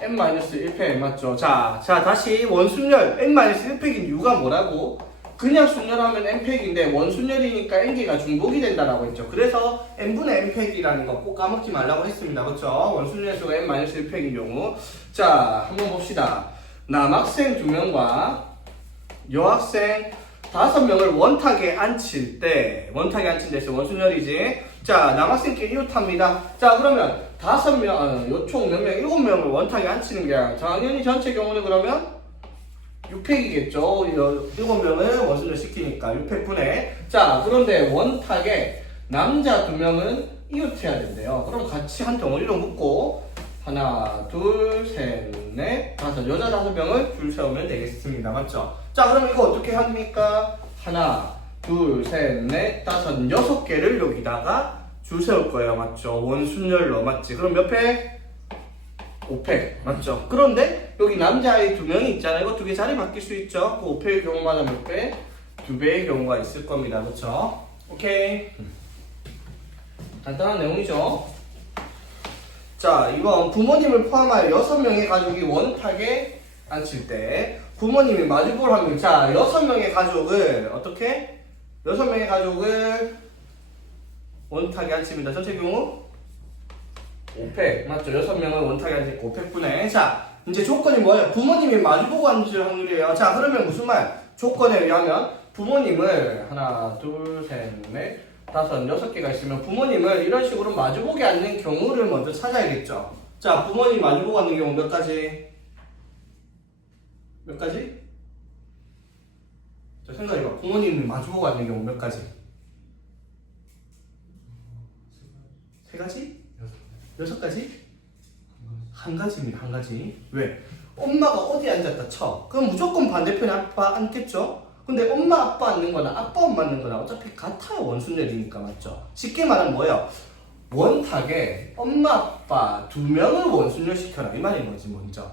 n-1팩 맞죠? 자, 다시 원순열 n-1팩인 이유가 뭐라고? 그냥 순열하면 n팩인데 원순열이니까 n개가 중복이 된다라고 했죠. 그래서 n분의 n팩이라는 거 꼭 까먹지 말라고 했습니다. 그렇죠? 원순열 수가 n-1팩인 경우. 자, 한번 봅시다. 남학생 2명과 여학생 5명을 원탁에 앉힐 때 원순열이지. 자, 남학생끼리 이웃합니다. 자, 그러면 5명, 총 몇 명? 7명을 원탁에 앉히는 게 당연히 전체 경우는 그러면 6팩이겠죠. 7명을 원순열 시키니까 6팩분의. 자, 그런데 원탁에 남자 2명은 이웃해야 된대요. 그럼 같이 한 덩어리로 묶고 하나, 둘, 셋, 넷, 5, 여자 5명을 줄 세우면 되겠습니다. 맞죠? 자, 그럼 이거 어떻게 합니까? 하나, 둘, 셋, 넷, 5, 6개를 여기다가 줄 세울 거예요. 맞죠? 원순열로. 맞지? 그럼 몇 팩? 5팩. 맞죠? 그런데 여기 남자아이 2명이 있잖아요. 이거 2개 자리 바뀔 수 있죠? 그 5팩의 경우마다 몇 배? 2배의 경우가 있을 겁니다. 그쵸? 오케이. 간단한 내용이죠? 자, 이번 부모님을 포함하여 6명의 가족이 원탁에 앉힐 때 부모님이 마주볼 확률. 자, 6명의 가족을 어떻게? 6명의 가족을 원탁에 앉힙니다. 전체 경우 5팩. 맞죠? 6명을 원탁에 앉히고 5팩분의. 자, 이제 조건이 뭐예요? 부모님이 마주보고 앉을 확률이에요. 자, 그러면 무슨 말? 조건에 의하면 부모님을 하나, 둘, 셋, 넷, 다섯, 여섯 개가 있으면 부모님을 이런 식으로 마주보게 앉는 경우를 먼저 찾아야겠죠. 자, 부모님 마주보고 앉는 경우 몇 가지? 몇 가지? 자, 생각해봐. 부모님을 마주보고 앉는 경우 몇 가지? 세 가지? 여섯 가지? 한 가지입니다. 한 가지. 왜? 엄마가 어디 앉았다 쳐. 그럼 무조건 반대편에 아빠 앉겠죠? 근데 엄마 아빠 앉는 거나 아빠 엄마 앉는 거나 어차피 같아요. 원순열이니까. 맞죠? 쉽게 말하면 뭐예요? 원탁에 엄마 아빠 두 명을 원순열 시켜라 이 말인 거지 먼저.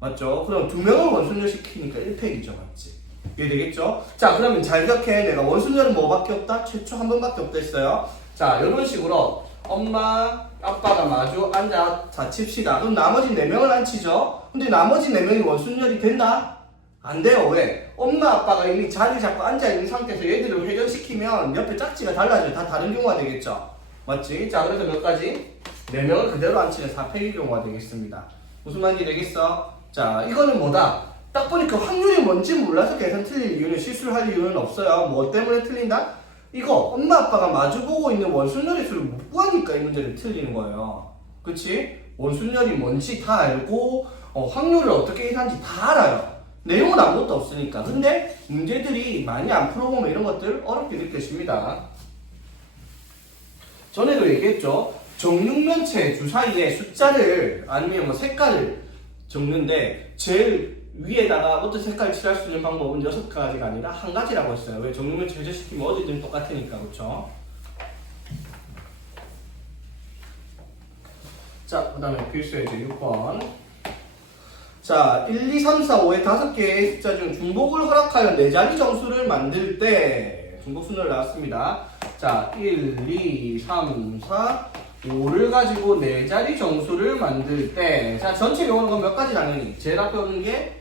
맞죠? 그럼 두 명을 원순열 시키니까 1팩이죠. 맞지? 이해되겠죠? 자, 그러면 잘 기억해. 내가 원순열은 뭐밖에 없다? 최초 한 번밖에 없다 했어요. 자, 이런 식으로 엄마 아빠가 마주 앉아 자 칩시다. 그럼 나머지 4명을 앉히죠? 근데 나머지 4명이 원순열이 된다? 안 돼요. 왜? 엄마 아빠가 이미 자리 잡고 앉아있는 상태에서 얘들을 회전시키면 옆에 짝지가 달라져요. 다 다른 경우가 되겠죠? 맞지? 자, 그래서 몇 가지? 4명을 그대로 앉히는 4팩의 경우가 되겠습니다. 무슨 말인지 되겠어? 자, 이거는 뭐다? 딱 보니까 확률이 뭔지 몰라서 계산 틀릴 이유는 실수를 할 이유는 없어요. 뭐 때문에 틀린다? 이거 엄마 아빠가 마주보고 있는 원순열의 수를 못 구하니까 이 문제를 틀리는 거예요. 그치? 원순열이 뭔지 다 알고 확률을 어떻게 계산하는지 다 알아요. 내용은 아무것도 없으니까. 근데 문제들이 많이 안 풀어보면 이런 것들 어렵게 느껴집니다. 전에도 얘기했죠. 정육면체 주 사이에 숫자를 아니면 뭐 색깔을 적는데 제일 위에다가 어떤 색깔을 칠할 수 있는 방법은 6가지가 아니라 한 가지라고 했어요. 왜? 정육면체 회전시키면 어디든 똑같으니까. 그렇죠? 자, 그 다음에 필수의 이제 6번. 자, 1, 2, 3, 4, 5의 5개의 숫자 중 중복을 허락하여 4자리 정수를 만들 때 중복순으로 나왔습니다. 자, 1, 2, 3, 4, 5를 가지고 4자리 정수를 만들 때 자, 전체 경우는 그럼 몇 가지 당연히 제일 앞에 오는 게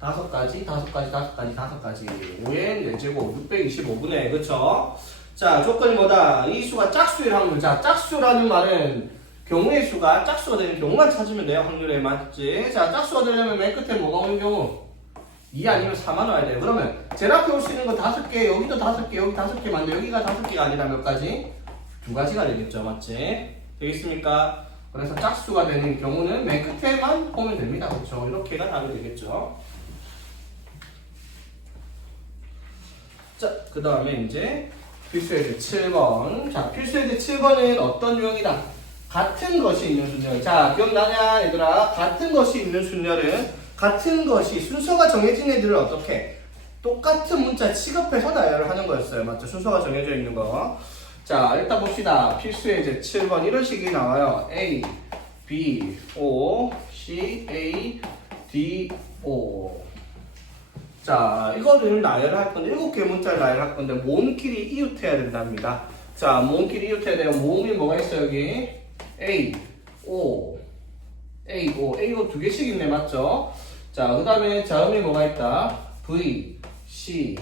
5가지, 5가지, 5가지, 5가지 5의 4제곱 625분의 그쵸? 자, 조건이 뭐다? 이 수가 짝수일 확률. 자, 짝수라는 말은 경우의 수가 짝수가 되는 경우만 찾으면 돼요. 확률에 맞지? 자, 짝수가 되려면 맨 끝에 뭐가 오는 경우? 2 아니면 4만 와야 돼요. 그러면 제일 앞에 올 수 있는 거 5개, 여기도 5개, 여기 5개만 돼. 여기가 5개가 아니라 몇 가지? 2가지가 되겠죠. 맞지? 되겠습니까? 그래서 짝수가 되는 경우는 맨 끝에만 오면 됩니다. 그렇죠? 이렇게가 답이 되겠죠. 자, 그 다음에 이제 필수예제 7번. 자, 필수예제 7번은 어떤 유형이다? 같은 것이 있는 순열. 자, 기억나냐, 얘들아? 같은 것이 있는 순열은 같은 것이 순서가 정해진 애들을 어떻게? 똑같은 문자 취급해서 나열을 하는 거였어요. 맞죠? 순서가 정해져 있는 거. 자, 일단 봅시다. 필수예제 7번. 이런 식이 나와요. A, B, O, C, A, D, O. 자, 이거를 나열할 건데, 7개의 문자를 나열할 건데, 모음끼리 이웃해야 된답니다. 자, 모음끼리 이웃해야 돼요. 모음이 뭐가 있어요, 여기? A, O, A, O, A, O 2개씩 있네, 맞죠? 자, 그 다음에 자음이 뭐가 있다? V, C,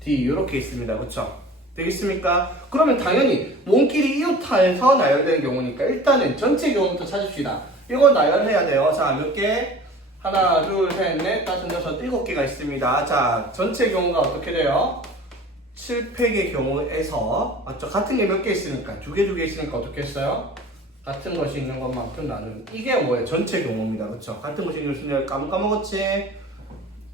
D, 이렇게 있습니다. 그쵸? 되겠습니까? 그러면 당연히 모음끼리 이웃해서 나열되는 경우니까 일단은 전체 경우부터 찾읍시다. 이거 나열해야 돼요. 자, 몇 개? 하나, 둘, 셋, 넷, 다섯, 여섯, 7개가 있습니다. 자, 전체 경우가 어떻게 돼요? 7팩의 경우에서 맞죠? 같은 게 몇 개 있으니까 2개 있으니까 어떻게 했어요? 같은 것이 있는 것만큼 나누는 이게 뭐예요? 전체 경우입니다. 그쵸? 같은 것이 있는 순열 까먹었지?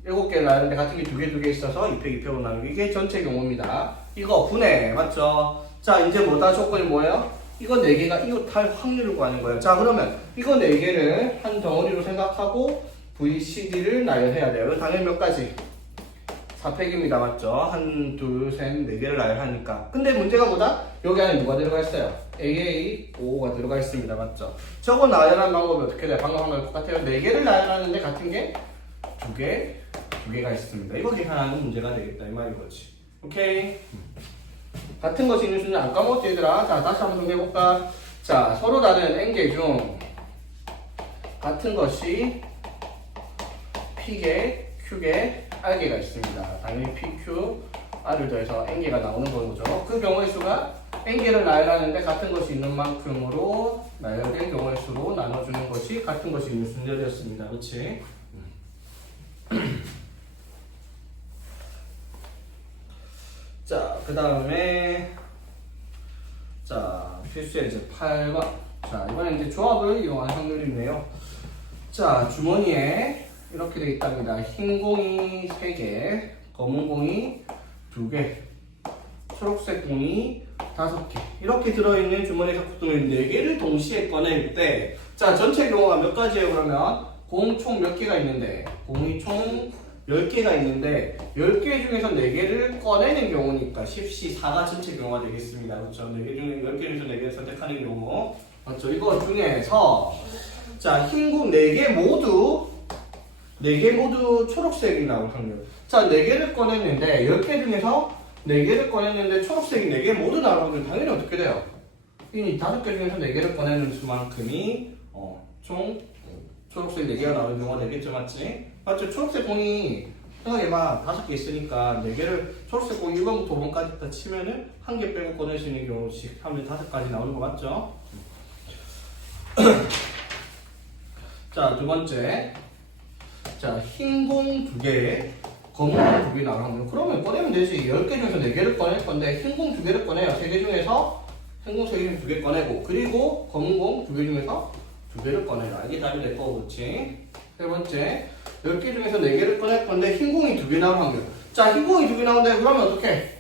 7개를 나누는데 같은 게 2개 있어서 2팩, 2팩으로 나누는 이게 전체 경우입니다. 이거 분해 맞죠? 자, 이제 뭐다? 조건이 뭐예요? 이거 4개가 이웃할 확률을 구하는 거예요. 자, 그러면 이거 4개를 한 덩어리로 생각하고 VCD를 나열해야 돼요. 이거 당연히 몇 가지? 4팩입니다. 맞죠? 1, 2, 3, 4개를 나열하니까. 근데 문제가 뭐다? 여기 안에 누가 들어가 있어요? AA, O가 들어가 있습니다. 맞죠? 저거 나열한 방법이 어떻게 돼요? 방금 한 거랑 똑같아요. 4개를 나열하는데 같은 게 2개가 있습니다. 이거 계산하는 문제가 되겠다. 이 말인 거지. 오케이? 같은 것이 있는 순간 안 까먹었지, 얘들아? 자, 다시 한번 정리해볼까? 자, 서로 다른 N개 중 같은 것이 P개, Q개, R개가 있습니다. 당연히 P, Q, R을 더해서 N개가 나오는 거죠. 그 경우의 수가 N개를 나열하는데 같은 것이 있는 만큼으로 나열된 경우의 수로 나눠주는 것이 같은 것이 있는 순열이었습니다. 그치? 자, 그 다음에 자, 필수의 이제 8번. 자, 이번엔 이제 조합을 이용한 확률이네요. 자, 주머니에 이렇게 되어 있답니다. 흰 공이 3개, 검은 공이 2개, 초록색 공이 5개. 이렇게 들어있는 주머니 상품을 4개를 동시에 꺼낼 때, 자, 전체 경우가 몇 가지예요, 그러면? 공 총 몇 개가 있는데, 공이 총 10개가 있는데, 10개 중에서 4개를 꺼내는 경우니까 10C4가 전체 경우가 되겠습니다. 그렇죠? 4개 중에, 10개 중에서 4개를 선택하는 경우. 맞죠? 이거 중에서, 자, 흰공 4개 모두 초록색이 나올 확률. 자, 4개를 꺼냈는데, 10개 중에서 4개를 꺼냈는데, 초록색이 4개 모두 나올 확률. 당연히 어떻게 돼요? 이 5개 중에서 4개를 꺼내는 수만큼이, 총, 초록색 4개가 나오는 경우가 되겠죠, 맞지? 맞죠? 초록색 공이 생각해봐 5개 있으니까 4개를 초록색 공이 1번부터 5번까지 다 치면은 1개 빼고 꺼낼 수 있는 경우씩 하면 5가지 나오는 거 맞죠? 자, 두 번째. 자, 흰 공 2개, 검은 공 2개 나오는 거. 그러면 꺼내면 되지. 10개 중에서 4개를 꺼낼 건데 흰 공 2개를 꺼내요. 3개 중에서 흰 공 3개 중에서 2개 꺼내고, 그리고 검은 공 2개 중에서 2개를 꺼내라. 이게 답이 될 거고, 그렇지? 세 번째, 10개 중에서 4개를 꺼낼 건데 흰 공이 2개 나올 확률. 자, 흰 공이 2개 나오는데 그러면 어떻게?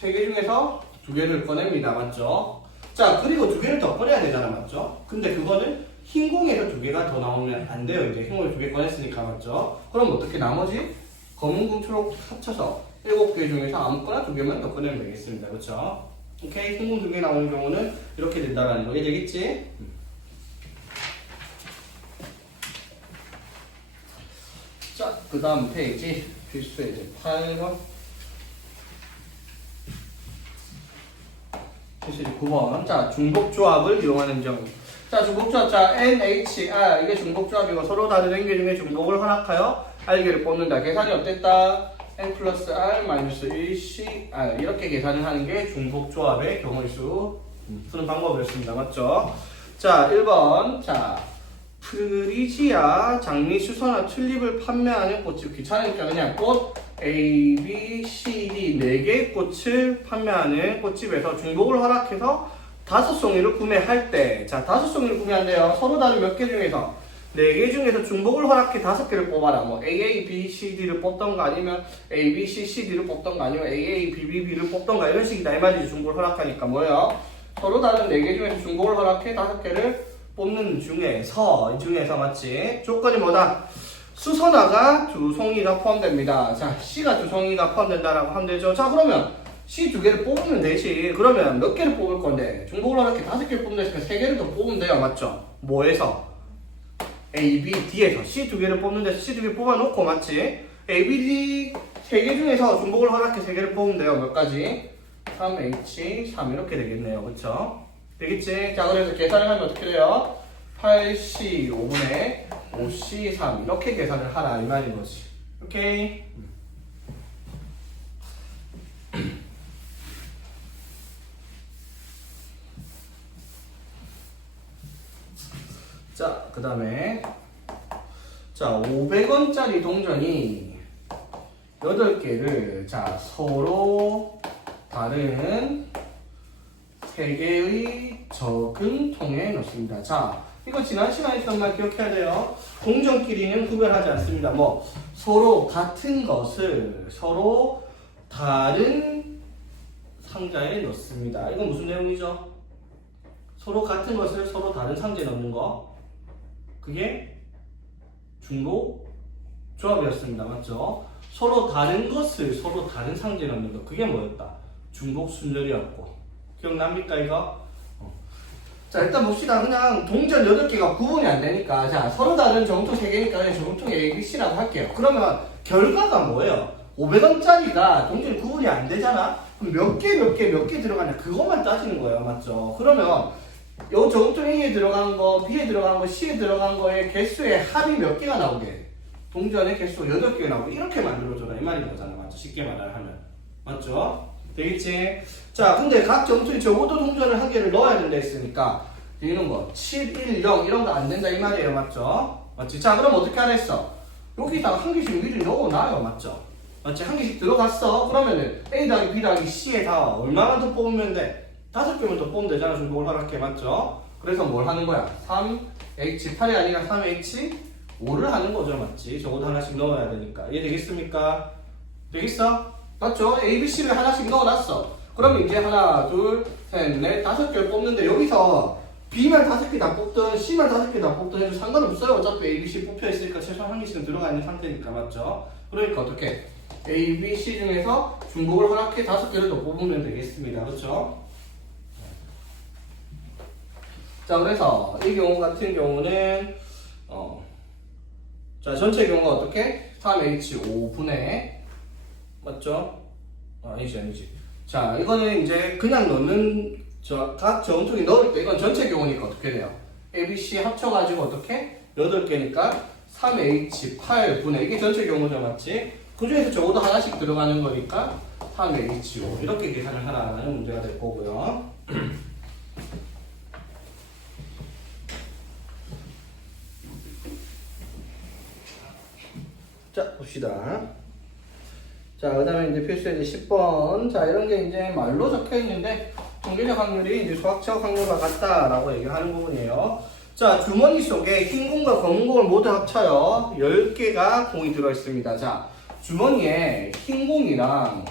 3개 중에서 2개를 꺼냅니다. 맞죠? 자, 그리고 2개를 더 꺼내야 되잖아. 맞죠? 근데 그거는 흰 공에서 2개가 더 나오면 안 돼요. 이제 흰 공을 2개 꺼냈으니까. 맞죠? 그럼 어떻게? 나머지 검은 공, 초록 합쳐서 7개 중에서 아무거나 2개만 더 꺼내면 되겠습니다. 그렇죠? 오케이? 흰 공 2개 나오는 경우는 이렇게 된다는 거. 이해되겠지? 자, 그 다음 페이지 필수의 이제 8번, 필수 이제 9번. 자, 중복조합을 이용하는 점. 자, 중복조합. 자, NHR 이게 중복조합이고 서로 다른 N개 중에 중복을 허락하여 R개를 뽑는다. 계산이 어땠다? N 플러스 R 마이너스 1CR 이렇게 계산을 하는 게 중복조합의 경우일 수 푸는 방법이었습니다. 맞죠? 자, 1번. 자, 프리지아, 장미, 수선화, 튤립을 판매하는 꽃집. 귀찮으니까 그냥 꽃 A, B, C, D 4개의 꽃을 판매하는 꽃집에서 중복을 허락해서 5송이를 구매할 때, 자, 5송이를 구매한대요. 서로 다른 몇 개 중에서 4개 중에서 중복을 허락해 5개를 뽑아라. 뭐 AA, B, C, D를 뽑던가 아니면 A, B, C, C, D를 뽑던가 아니면 AA, B, B, B를 뽑던가 이런 식이다. 이 말이지. 중복을 허락하니까 뭐예요? 서로 다른 4개 중에서 중복을 허락해 5개를 뽑는 중에서, 이 중에서 맞지? 조건이 뭐다? 수선화가 2송이가 포함됩니다. 자, C가 2송이가 포함된다라고 하면 되죠. 자, 그러면 C 2개를 뽑으면 되지. 그러면 몇 개를 뽑을 건데? 중복을 이렇게 5개를 뽑는 데서 3개를 더 뽑으면 돼요. 맞죠? 뭐에서? A, B, D에서 C 2개를 뽑는 데서 C 2개 뽑아놓고, 맞지? A, B, D 3개 중에서 중복을 허락해 3개를 뽑으면 돼요. 몇 가지? 3H, 3 이렇게 되겠네요. 그쵸? 되겠지? 자, 그래서 계산을 하면 어떻게 돼요? 8C 5분의 5C 3 이렇게 계산을 하라 이 말인 거지. 오케이? 자, 그 다음에 자, 500원짜리 동전이 8개를 자, 서로 다른 3개의 저금통에 넣습니다. 자, 이거 지난 시간에 했던 말 기억해야 돼요. 동전끼리는 구별하지 않습니다. 뭐 서로 같은 것을 서로 다른 상자에 넣습니다. 이건 무슨 내용이죠? 서로 같은 것을 서로 다른 상자에 넣는 거. 그게 중복 조합이었습니다. 맞죠? 서로 다른 것을 서로 다른 상자에 넣는 거. 그게 뭐였다? 중복 순절이었고. 기억납니까 이거? 자, 일단 봅시다. 그냥 동전 8개가 구분이 안 되니까 자, 서로 다른 정통 3개니까 그냥 저금통 A, B, C라고 할게요. 그러면 결과가 뭐예요? 500원짜리가 동전이 구분이 안 되잖아? 그럼 몇 개 들어가냐? 그것만 따지는 거예요. 맞죠? 그러면 요 저금통 A에 들어간 거, B에 들어간 거, C에 들어간 거의 개수의 합이 몇 개가 나오게? 동전의 개수 8개가 나오게 이렇게 만들어줘라 이 말인 거잖아. 맞죠? 쉽게 말하면. 맞죠? 되겠지? 자, 근데 각 점수에 적어도 동전을 한 개를 넣어야 된다 했으니까 이런 거 7, 1, 0 이런 거 안 된다 이 말이에요. 맞죠? 맞지? 자, 그럼 어떻게 하랬어? 여기다가 한 개씩 미리 넣어놔요. 맞죠? 맞지? 한 개씩 들어갔어. 그러면은 A 더하기 B 더하기 C에 다 얼마나 더 뽑으면 돼? 5개만 더 뽑으면 되잖아. 중복을 허락해. 맞죠? 그래서 뭘 하는 거야? 3H8이 아니라 3H5를 하는 거죠. 맞지? 적어도 하나씩 넣어야 되니까. 이해 되겠습니까? 되겠어? 맞죠? A, B, C를 하나씩 넣어놨어. 그러면 이제 하나, 둘, 셋, 넷, 5개를 뽑는데 여기서 B만 5개 다 뽑든 C만 5개 다 뽑든 해도 상관없어요. 어차피 A, B, C 뽑혀있으니까 최소한 한 개씩은 들어가 있는 상태니까. 맞죠? 그러니까 어떻게? A, B, C 중에서 중복을 허락해 5개를 더 뽑으면 되겠습니다. 그렇죠? 자, 그래서 이 경우 같은 경우는 자, 전체 경우가 어떻게? 3H5분의 맞죠? 아니지. 자, 이거는 이제 그냥 넣는 각 저음통이 넣을 때 이건 전체 경우니까 어떻게 돼요? A, B, C 합쳐가지고 어떻게? 8개니까 3H8분의 이게 전체 경우죠. 맞지? 그 중에서 적어도 하나씩 들어가는 거니까 3H5 이렇게 계산을 하라는 문제가 될 거고요. 자, 봅시다. 자, 그 다음에 이제 필수에 이제 10번. 자, 이런 게 이제 말로 적혀 있는데, 통계적 확률이 이제 수학적 확률과 같다라고 얘기하는 부분이에요. 자, 주머니 속에 흰 공과 검은 공을 모두 합쳐요. 10개가 공이 들어있습니다. 자, 주머니에 흰 공이랑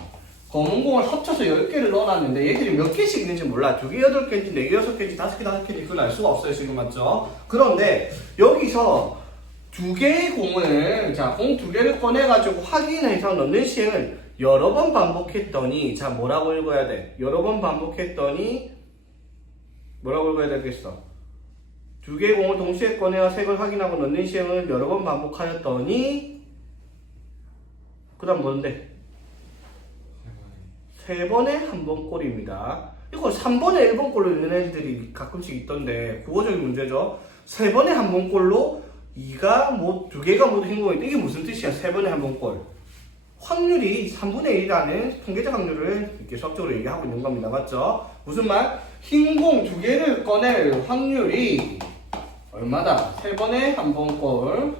검은 공을 합쳐서 10개를 넣어놨는데, 얘들이 몇 개씩 있는지 몰라. 2개, 8개인지, 4개, 6개인지, 5개, 5개인지, 그걸 알 수가 없어요. 지금 맞죠? 그런데, 여기서 2개의 공을, 자, 공 2개를 꺼내가지고 확인해서 넣는 시행을 여러 번 반복했더니, 자, 뭐라고 읽어야 돼? 여러 번 반복했더니, 뭐라고 읽어야 되겠어? 2개의 공을 동시에 꺼내어 색을 확인하고 넣는 시행을 여러 번 반복하였더니, 그 다음 뭔데? 3번에 한 번 꼴입니다. 이거 3번에 1번 꼴로 있는 애들이 가끔씩 있던데, 국어적인 문제죠. 3번에 한 번 꼴로 2개가 모두 흰 공인데 이게 무슨 뜻이야? 3번에 한 번 꼴. 확률이 3분의 1이라는 통계적 확률을 이렇게 수학적으로 얘기하고 있는 겁니다. 맞죠? 무슨 말? 흰 공 2개를 꺼낼 확률이 얼마다? 3번에 한 번 꼴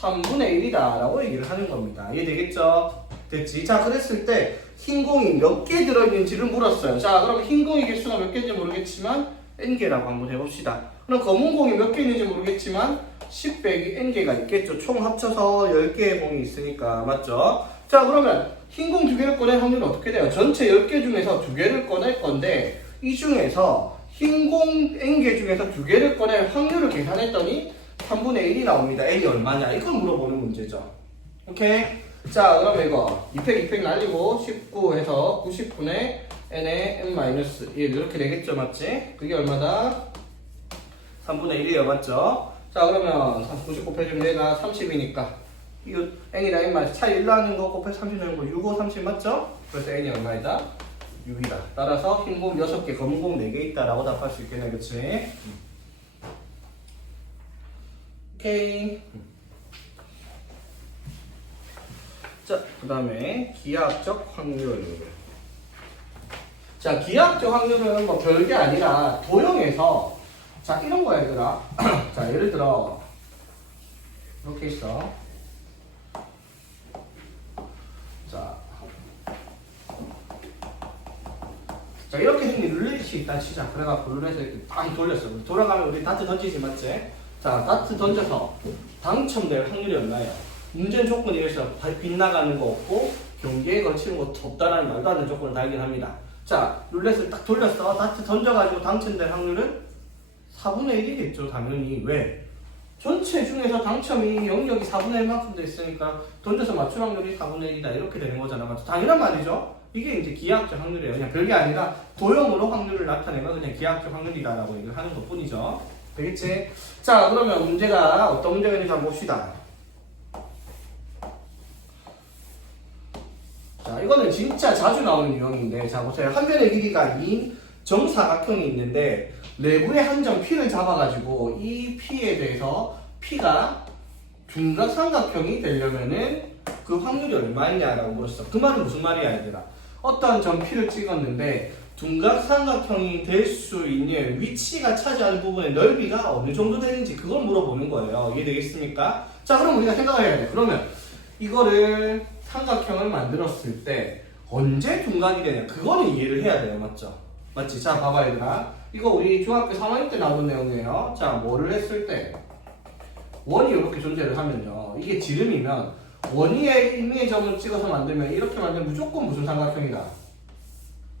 3분의 1이다 라고 얘기를 하는 겁니다. 이해되겠죠? 됐지? 자, 그랬을 때 흰 공이 몇 개 들어있는지를 물었어요. 자, 그럼 흰 공의 개수가 몇 개인지 모르겠지만 n개라고 한번 해봅시다. 그럼 검은 공이 몇 개 있는지 모르겠지만 10 빼기 n개가 있겠죠. 총 합쳐서 10개의 공이 있으니까. 맞죠? 자, 그러면 흰 공 2개를 꺼낼 확률은 어떻게 돼요? 전체 10개 중에서 2개를 꺼낼 건데 이 중에서 흰 공 n개 중에서 2개를 꺼낼 확률을 계산했더니 3분의 1이 나옵니다. n이 얼마냐? 이걸 물어보는 문제죠. 오케이? 자, 그러면 이거 2팩 날리고 19 해서 90분의 n에 n-1 이렇게 되겠죠. 맞지? 그게 얼마다? 3분의 1이에요. 맞죠? 자, 그러면 90 곱해주면 얘가 30이니까 이 n이랑 n 차이 1 나는 거 곱해 30 나는 거 6, 5, 30 맞죠? 그래서 n이 얼마이다? 6이다. 따라서 흰 공 6개, 검은 공 4개 있다라고 답할 수 있겠네. 그치? 오케이. 자, 그 다음에 기하학적 확률. 자, 기하학적 확률은 뭐 별게 아니라 도형에서 자, 이런 거야, 얘들아. 자, 예를 들어 이렇게 있어. 자, 이렇게 생긴 룰렛이 있다 치자. 그래갖고 룰렛을 이렇게 딱 돌렸어. 돌아가면 우리 다트 던지지, 맞지? 자, 다트 던져서 당첨될 확률이 얼마예요? 문제는 조건이 이래서 빗나가는 거 없고 경기에 걸치는 거 없다라는 말도 안 되는 조건을 달긴 합니다. 자, 룰렛을 딱 돌렸어. 다트 던져가지고 당첨될 확률은 4분의 1이겠죠, 당연히. 왜? 전체 중에서 당첨이 영역이 4분의 1만큼 돼 있으니까 던져서 맞출 확률이 4분의 1이다. 이렇게 되는 거잖아. 맞죠? 당연한 말이죠? 이게 이제 기하학적 확률이에요. 그냥 별게 아니라 도형으로 확률을 나타내면 그냥 기하학적 확률이다라고 얘기를 하는 것 뿐이죠. 되겠지? 자, 그러면 문제가 어떤 문제가 있는지 한번 봅시다. 자, 이거는 진짜 자주 나오는 유형인데, 자, 보세요. 한 변의 길이가 2인 정사각형이 있는데, 내부의 한 점 P를 잡아가지고, 이 P에 대해서 P가 둔각삼각형이 되려면은 그 확률이 얼마냐라고 물었어. 그 말은 무슨 말이야, 얘들아? 어떤 점 P를 찍었는데, 둔각삼각형이 될 수 있는 위치가 차지하는 부분의 넓이가 어느 정도 되는지 그걸 물어보는 거예요. 이해되겠습니까? 자, 그럼 우리가 생각을 해야 돼. 그러면 이거를 삼각형을 만들었을 때 언제 둔각이 되냐 그거는 이해를 해야 돼요. 맞죠? 맞지? 자 봐봐 얘들아 이거 우리 중학교 3학년 때 나온 내용이에요. 자 뭐를 했을 때 원이 이렇게 존재를 하면요 이게 지름이면 원 위에 임의의 점을 찍어서 만들면 이렇게 만들면 무조건 무슨 삼각형이다?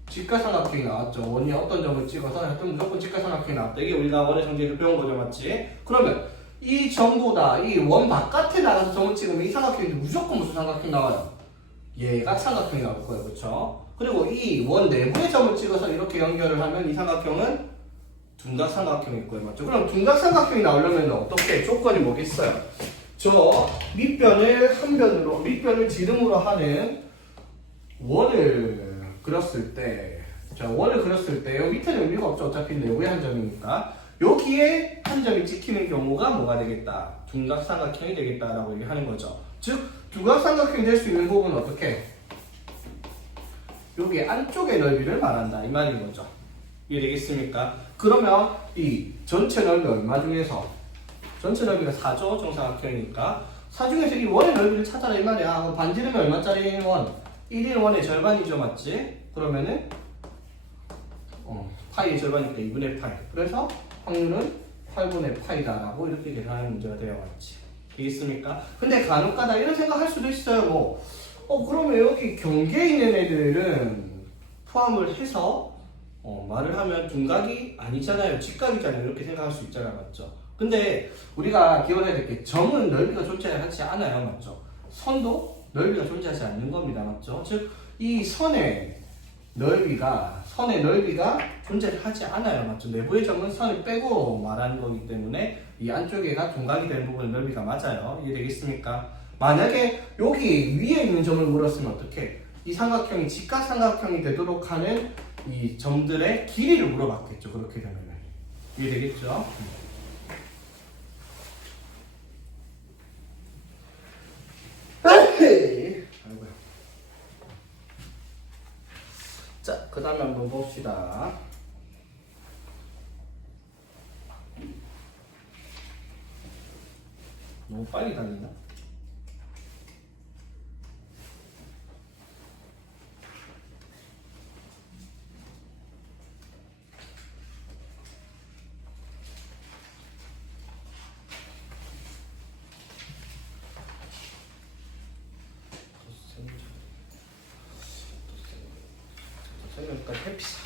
직각삼각형이 나왔죠. 원이 어떤 점을 찍어서 하여튼 무조건 직각삼각형이 나왔다. 이게 우리가 원의 정제를 배운 거죠. 맞지? 그러면 이 점보다 이 원 바깥에 나가서 점을 찍으면 이 삼각형이 무조건 무슨 삼각형 나와요? 얘가 삼각형이 나올 거예요. 그렇죠? 그리고 이 원 내부의 점을 찍어서 이렇게 연결을 하면 이 삼각형은 둔각삼각형일 거예요. 맞죠? 그럼 둔각삼각형이 나오려면 어떻게 조건이 뭐겠어요? 저 밑변을 한 변으로 밑변을 지름으로 하는 원을 그렸을 때, 자 원을 그렸을 때 여기 밑에는 의미가 없죠. 어차피 내부의 한 점이니까 여기에 한 점이 찍히는 경우가 뭐가 되겠다? 둔각삼각형이 되겠다라고 얘기하는 거죠. 즉 둔각삼각형이 될 수 있는 부분은 어떻게? 여기 안쪽의 넓이를 말한다 이 말인 거죠. 이해되겠습니까? 그러면 이 전체 넓이 얼마 중에서 전체 넓이가 4죠. 정사각형이니까 4 중에서 이 원의 넓이를 찾아라 이 말이야. 그럼 반지름이 얼마짜리 원? 1인 원의 절반이죠. 맞지? 그러면은 파이의 절반이니까 2분의 파이. 그래서 확률은 8분의 파이다 라고 이렇게 계산하는 문제가 되어 왔지. 되겠습니까? 근데 간혹가다 이런 생각 할 수도 있어요. 그러면 여기 경계에 있는 애들은 포함을 해서 말을 하면 둔각이 아니잖아요. 직각이잖아요. 이렇게 생각할 수 있잖아요. 맞죠? 근데 우리가 기억해야 될 게 점은 넓이가 존재하지 않아요. 맞죠? 선도 넓이가 존재하지 않는 겁니다. 맞죠? 즉, 이 선의 넓이가 존재하지 않아요. 맞죠? 내부의 점은 선을 빼고 말하는 거기 때문에 이 안쪽에가 둔각이 되는 부분의 넓이가 맞아요. 이해되겠습니까? 만약에 여기 위에 있는 점을 물었으면 어떻게? 이 삼각형이 직각삼각형이 되도록 하는 이 점들의 길이를 물어봤겠죠. 그렇게 되면. 이해되겠죠? 아이고야. 자, 그 다음에 한번 봅시다. 너무 빨리 달리나? 설명까지 해피사.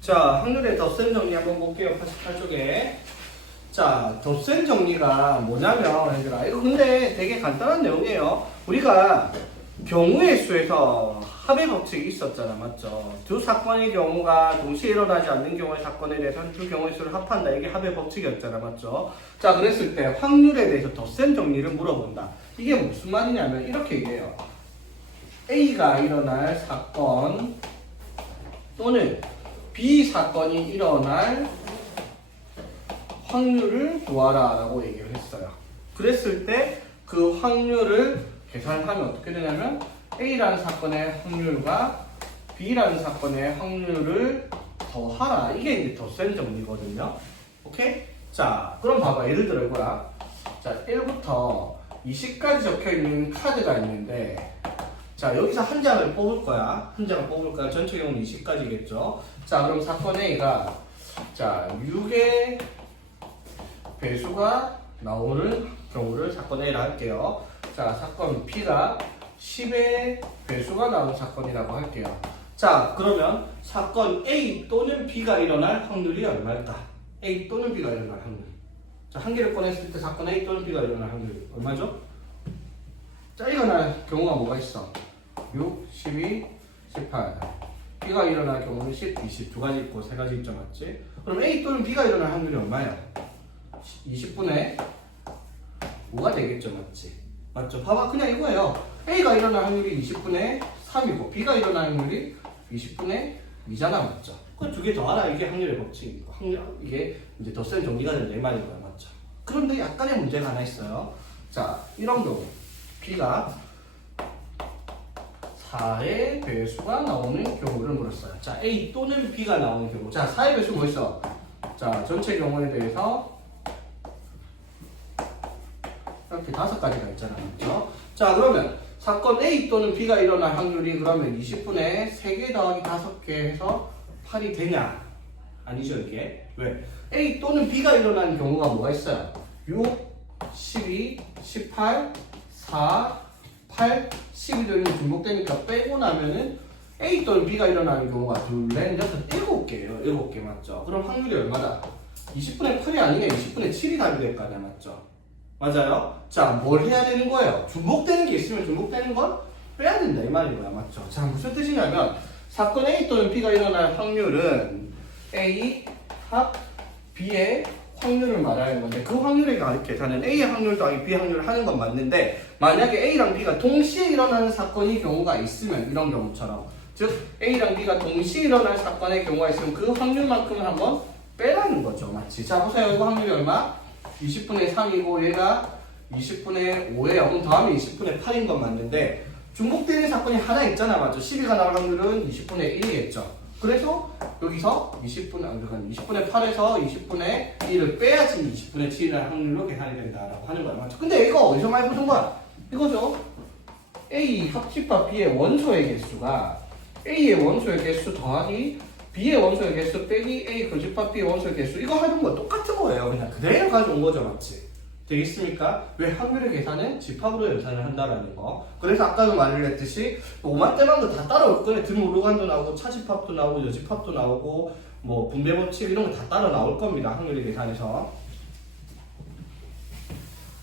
자, 확률의 덧셈 정리 한번 볼게요. 88쪽에. 자, 덧셈 정리가 뭐냐면, 얘들아, 이거 근데 되게 간단한 내용이에요. 우리가 경우의 수에서 합의 법칙이 있었잖아, 맞죠? 두 사건의 경우가 동시에 일어나지 않는 경우의 사건에 대해서는 두 경우의 수를 합한다. 이게 합의 법칙이었잖아, 맞죠? 자, 그랬을 때 확률에 대해서 덧셈 정리를 물어본다. 이게 무슨 말이냐면, 이렇게 얘기해요. A가 일어날 사건 또는 B 사건이 일어날 확률을 구하라 라고 얘기를 했어요. 그랬을 때 그 확률을 계산하면 어떻게 되냐면 A라는 사건의 확률과 B라는 사건의 확률을 더하라. 이게 이제 덧셈 정리거든요. 오케이? 자, 그럼 봐봐. 예를 들어 이거야. 자, 1부터 20까지 적혀있는 카드가 있는데 자, 여기서 한 장을 뽑을 거야. 한 장을 뽑을 거야. 전체 경우는 20까지겠죠. 자, 그럼 사건 A가 자, 6의 배수가 나오는 경우를 사건 A라 할게요. 자, 사건 B가 10의 배수가 나오는 사건이라고 할게요. 자, 그러면 사건 A 또는 B가 일어날 확률이 얼마일까? A 또는 B가 일어날 확률. 자, 한 개를 꺼냈을 때 사건 A 또는 B가 일어날 확률이 얼마죠? 자, 일어날 경우가 뭐가 있어? 6, 12, 18. B가 일어날 경우는 10, 20 두 가지 있고 세 가지 있죠, 맞지? 그럼 A 또는 B가 일어날 확률이 얼마야? 20분의 5가 되겠죠, 맞지? 맞죠? 봐봐, 그냥 이거예요. A가 일어날 확률이 20분의 3이고 B가 일어날 확률이 20분의 2잖아, 맞죠? 그 두 개 더하라. 이게 확률의 법칙. 이게 이제 더 센 정리가 된다 이 말인 거야. 맞죠? 그런데 약간의 문제가 하나 있어요. 자, 이런 경우 B가 4의 배수가 나오는 경우를 물었어요. 자, A 또는 B가 나오는 경우. 자, 4의 배수 뭐 있어? 자, 전체 경우에 대해서 이렇게 5가지가 있잖아. 그렇죠? 자, 그러면 사건 A 또는 B가 일어날 확률이 그러면 20분의 3개 더하기 5개 해서 8이 되냐? 아니죠, 이게. 왜? A 또는 B가 일어나는 경우가 뭐가 있어요? 6, 12, 18, 4, 8, 12 되는 중복되니까 빼고 나면은 A 또는 B가 일어나는 경우가 둘, 넷, 여섯, 7개예요. 7개 맞죠? 그럼 확률이 얼마다? 20분의 8이 아니냐? 20분의 7이 답이 될 거 아니야, 맞죠? 맞아요? 자, 뭘 해야 되는 거예요? 중복되는 게 있으면 중복되는 건 빼야 된다 이 말인 거야, 맞죠? 자, 무슨 뜻이냐면 사건 A 또는 B가 일어날 확률은 A 합 B의 확률을 말하는 건데 그 확률의 계산은 A의 확률 더하기 B의 확률을 하는 건 맞는데 만약에 A랑 B가 동시에 일어나는 사건이 경우가 있으면 이런 경우처럼 즉 A랑 B가 동시에 일어날 사건의 경우가 있으면 그 확률만큼은 한번 빼라는 거죠, 맞지? 자, 보세요. 이거 확률이 얼마? 20분의 3이고 얘가 20분의 5예요. 그럼 더하면 20분의 8인 건 맞는데 중복되는 사건이 하나 있잖아, 맞죠? 12가 나올 확률은 20분의 1이겠죠. 그래서 여기서 20분의 8에서 20분의 1을 빼야지 20분의 7이라는 확률로 계산이 된다라고 하는 거야, 맞죠? 근데 이거 어디서 많이 보던 거야? 이거죠. A 합집합 B의 원소의 개수가 A의 원소의 개수 더하기 B의 원소의 개수 빼기 A 거집합 B의 원소의 개수 이거 하는 거 똑같은 거예요. 그냥 그대로 가져온 거죠, 맞지? 되겠습니까? 왜 확률의 계산은 집합으로 연산을 한다라는 거. 그래서 아까도 말을 했듯이 오만때만도 다 따라올 거예요. 등오르간도 나오고 차집합도 나오고 여집합도 나오고 뭐 분배 법칙 이런 거 다 따라 나올 겁니다. 확률의 계산에서.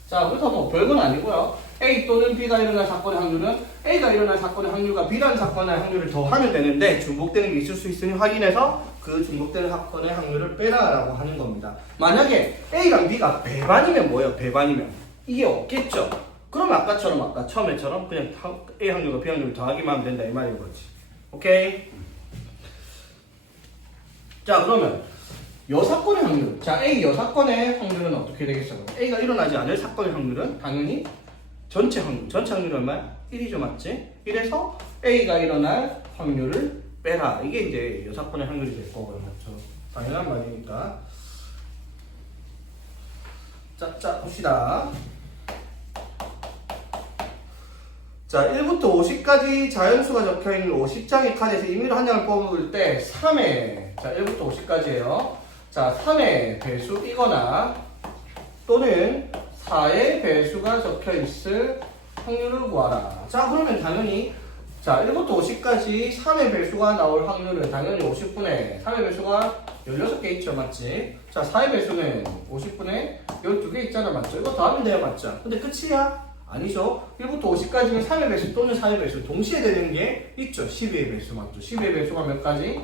자, 그래서 뭐 별건 아니고요. A 또는 B가 일어날 사건의 확률은 A가 일어날 사건의 확률과 B라는 사건의 확률을 더하면 되는데 중복되는 게 있을 수 있으니 확인해서 그 중복되는 사건의 확률을 빼라라고 하는 겁니다. 만약에 A랑 B가 배반이면 뭐예요? 배반이면 이게 없겠죠. 그럼 아까처럼 아까 처음에처럼 그냥 A 확률과 B 확률을 더하기만 하면 된다 이 말인 거지. 오케이? 자, 그러면 여사건의 확률. 자, A 여사건의 확률은 어떻게 되겠어요? A가 일어나지 않을 사건의 확률은 당연히 전체 확률. 전체 확률이 얼마야? 1이죠, 맞지? 이래서 A가 일어날 확률을 빼라. 이게 이제 여사건의 확률이 될 거고요, 맞죠? 당연한 말이니까. 자, 봅시다. 자, 1부터 50까지 자연수가 적혀있는 50장의 칸에서 임의로 한 장을 뽑을 때 3의, 자, 1부터 50까지예요. 자, 3의 배수이거나 또는 4의 배수가 적혀있을 확률을 구하라. 자, 그러면 당연히 자, 1부터 50까지 3의 배수가 나올 확률은 당연히 50분의 3의 배수가 16개 있죠, 맞지? 자, 4의 배수는 50분의 12개 있잖아, 맞죠? 이거 더하면 돼요, 맞죠? 근데 끝이야? 아니죠. 1부터 50까지는 3의 배수 또는 4의 배수 동시에 되는 게 있죠. 12의 배수 맞죠? 12의 배수가 몇 가지?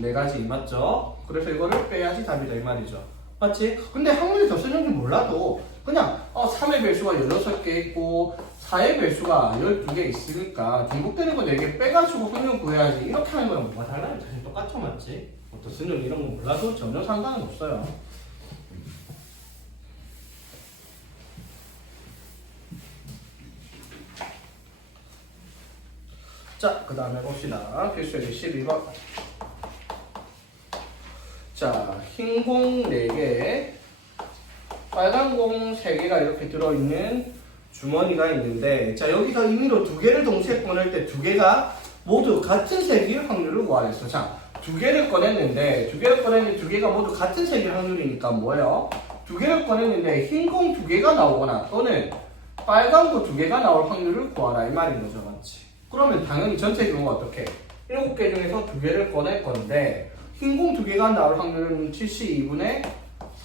4가지 맞죠? 그래서 이거를 빼야지 답이다 이 말이죠. 맞지? 근데 확률이 더 쓰는지 몰라도 그냥 3의 배수가 16개 있고 4의 배수가 12개 있으니까 중복되는 거 4개 빼가지고 확률 구해야지 이렇게 하는 거랑 뭐가 달라요? 사실 똑같죠, 맞지? 더 쓰는 이런 거 몰라도 전혀 상관은 없어요. 자, 그 다음에 봅시다. 필수의 12번. 자, 흰 공 4개, 빨간 공 3개가 이렇게 들어있는 주머니가 있는데, 자, 여기서 임의로 2개를 동시에 꺼낼 때 2개가 모두 같은 색일 확률을 구하랬어. 자, 2개를 꺼냈는데, 2개가 모두 같은 색일 확률이니까 뭐예요? 2개를 꺼냈는데, 흰 공 2개가 나오거나, 또는 빨간 공 2개가 나올 확률을 구하라. 이 말인 거죠, 맞지? 그러면 당연히 전체 경우가 어떻게? 7개 중에서 2개를 꺼낼 건데, 흰 공 2개가 나올 확률은 72분의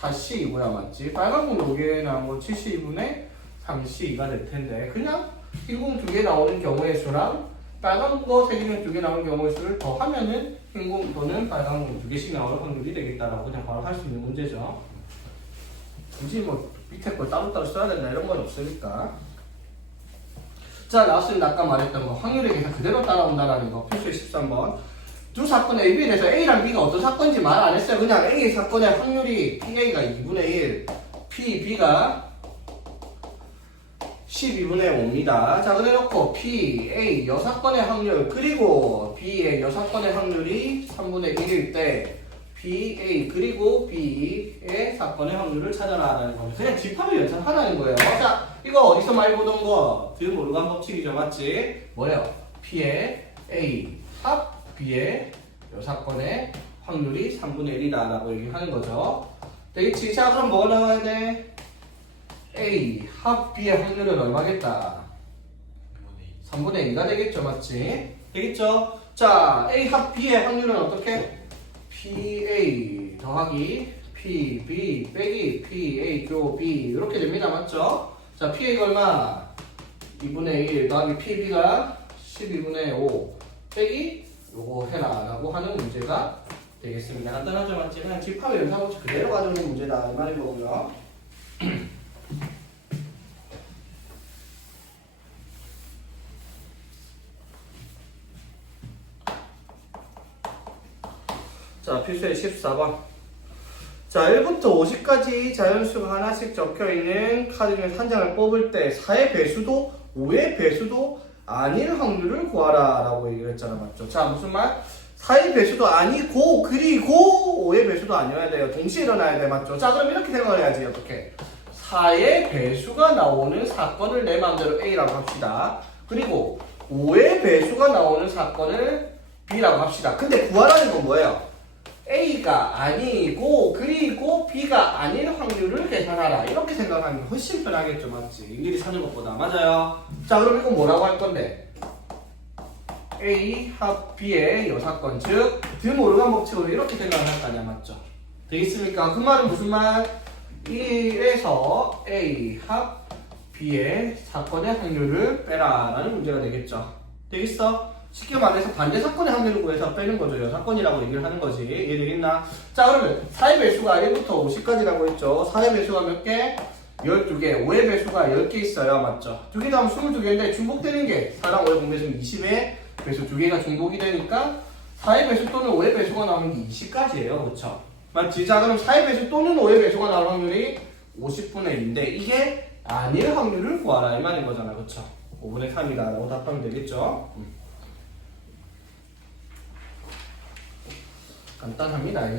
4C2고요, 맞지? 빨간 공 2개 나온 거 72분의 3C2가 될 텐데, 그냥 흰 공 2개 나오는 경우의 수랑 빨간 거 3개면 2개 나오는 경우의 수를 더하면은 흰 공 또는 빨간 공 2개씩 나오는 확률이 되겠다라고 그냥 바로 할 수 있는 문제죠. 굳이 뭐 밑에 걸 따로따로 써야 된다 이런 건 없으니까. 자, 나왔습니다. 아까 말했던 거 확률의 계산 그대로 따라온다라는 거 필수의 13번. 두 사건 AB에 대해서 A랑 B가 어떤 사건인지 말 안 했어요. 그냥 A 사건의 확률이 PA가 2분의 1, PB가 12분의 5입니다. 자, 그래놓고 PA 여사건의 확률 그리고 B의 여사건의 확률이 3분의 1일 때 PA 그리고 B의 사건의 확률을 찾아라라는 겁니다. 그냥 집합을 연산하라는 거예요. 자, 이거 어디서 많이 보던 거? 드모르간 법칙이죠, 맞지? 뭐예요? P의 A 합 B의 여사건의 확률이 3분의 1이다 라고 얘기하는 거죠. 되겠지? 자, 그럼 뭐가 나와야 돼? A 합 B의 확률은 얼마겠다? 3분의 2가 되겠죠, 맞지? 되겠죠? 자, A 합 B의 확률은 어떻게? PA 더하기 PB 빼기 PA 교 B 이렇게 됩니다, 맞죠? 자, PA가 얼마? 2분의 1 더하기 PB가 12분의 5 빼기 요거 해라 라고 하는 문제가 되겠습니다. 간단하죠, 맞지? 그냥 집합의 연산법칙 그대로 가져오는 문제다 이 말인 거고요. 자, 필수의 14번. 자, 1부터 50까지 자연수가 하나씩 적혀있는 카드 중에서 한 장을 뽑을 때 4의 배수도 5의 배수도 아닐 확률을 구하라 라고 얘기를 했잖아, 맞죠? 자, 무슨 말? 4의 배수도 아니고 그리고 5의 배수도 아니어야 돼요. 동시에 일어나야 돼, 맞죠? 자, 그럼 이렇게 생각을 해야지. 어떻게? 4의 배수가 나오는 사건을 내 마음대로 A라고 합시다. 그리고 5의 배수가 나오는 사건을 B라고 합시다. 근데 구하라는 건 뭐예요? A가 아니고 그리고 B가 아닐 확률을 계산하라. 이렇게 생각하면 훨씬 편하겠죠, 맞지? 일일이 찾는 것보다. 맞아요. 자, 그럼 이건 뭐라고 할 건데? A 합 B의 여사건, 즉 드모르간 법칙으로 이렇게 생각을 할 거 아니야, 맞죠? 되겠습니까? 그 말은 무슨 말? 1에서 A 합 B의 사건의 확률을 빼라 라는 문제가 되겠죠. 되겠어? 쉽게 말해서 반대 사건의 확률을 구해서 빼는 거죠. 여사건이라고 얘기를 하는 거지. 이해되겠나? 자, 그러면 4의 배수가 1부터 50까지라고 했죠. 4의 배수가 몇 개? 12개. 5의 배수가 10개 있어요. 맞죠? 두 개 다 하면 22개인데 중복되는 게 4랑 5의 공배수는 20의 배수 두 개가 중복이 되니까 4의 배수 또는 5의 배수가 나오는 게 20까지예요. 그렇죠? 맞지? 자, 그럼 4의 배수 또는 5의 배수가 나올 확률이 50분의 1인데 이게 아닐 확률을 구하라 이 말인 거잖아. 그렇죠? 5분의 3이다 라고 답하면 되겠죠? 간단합니다.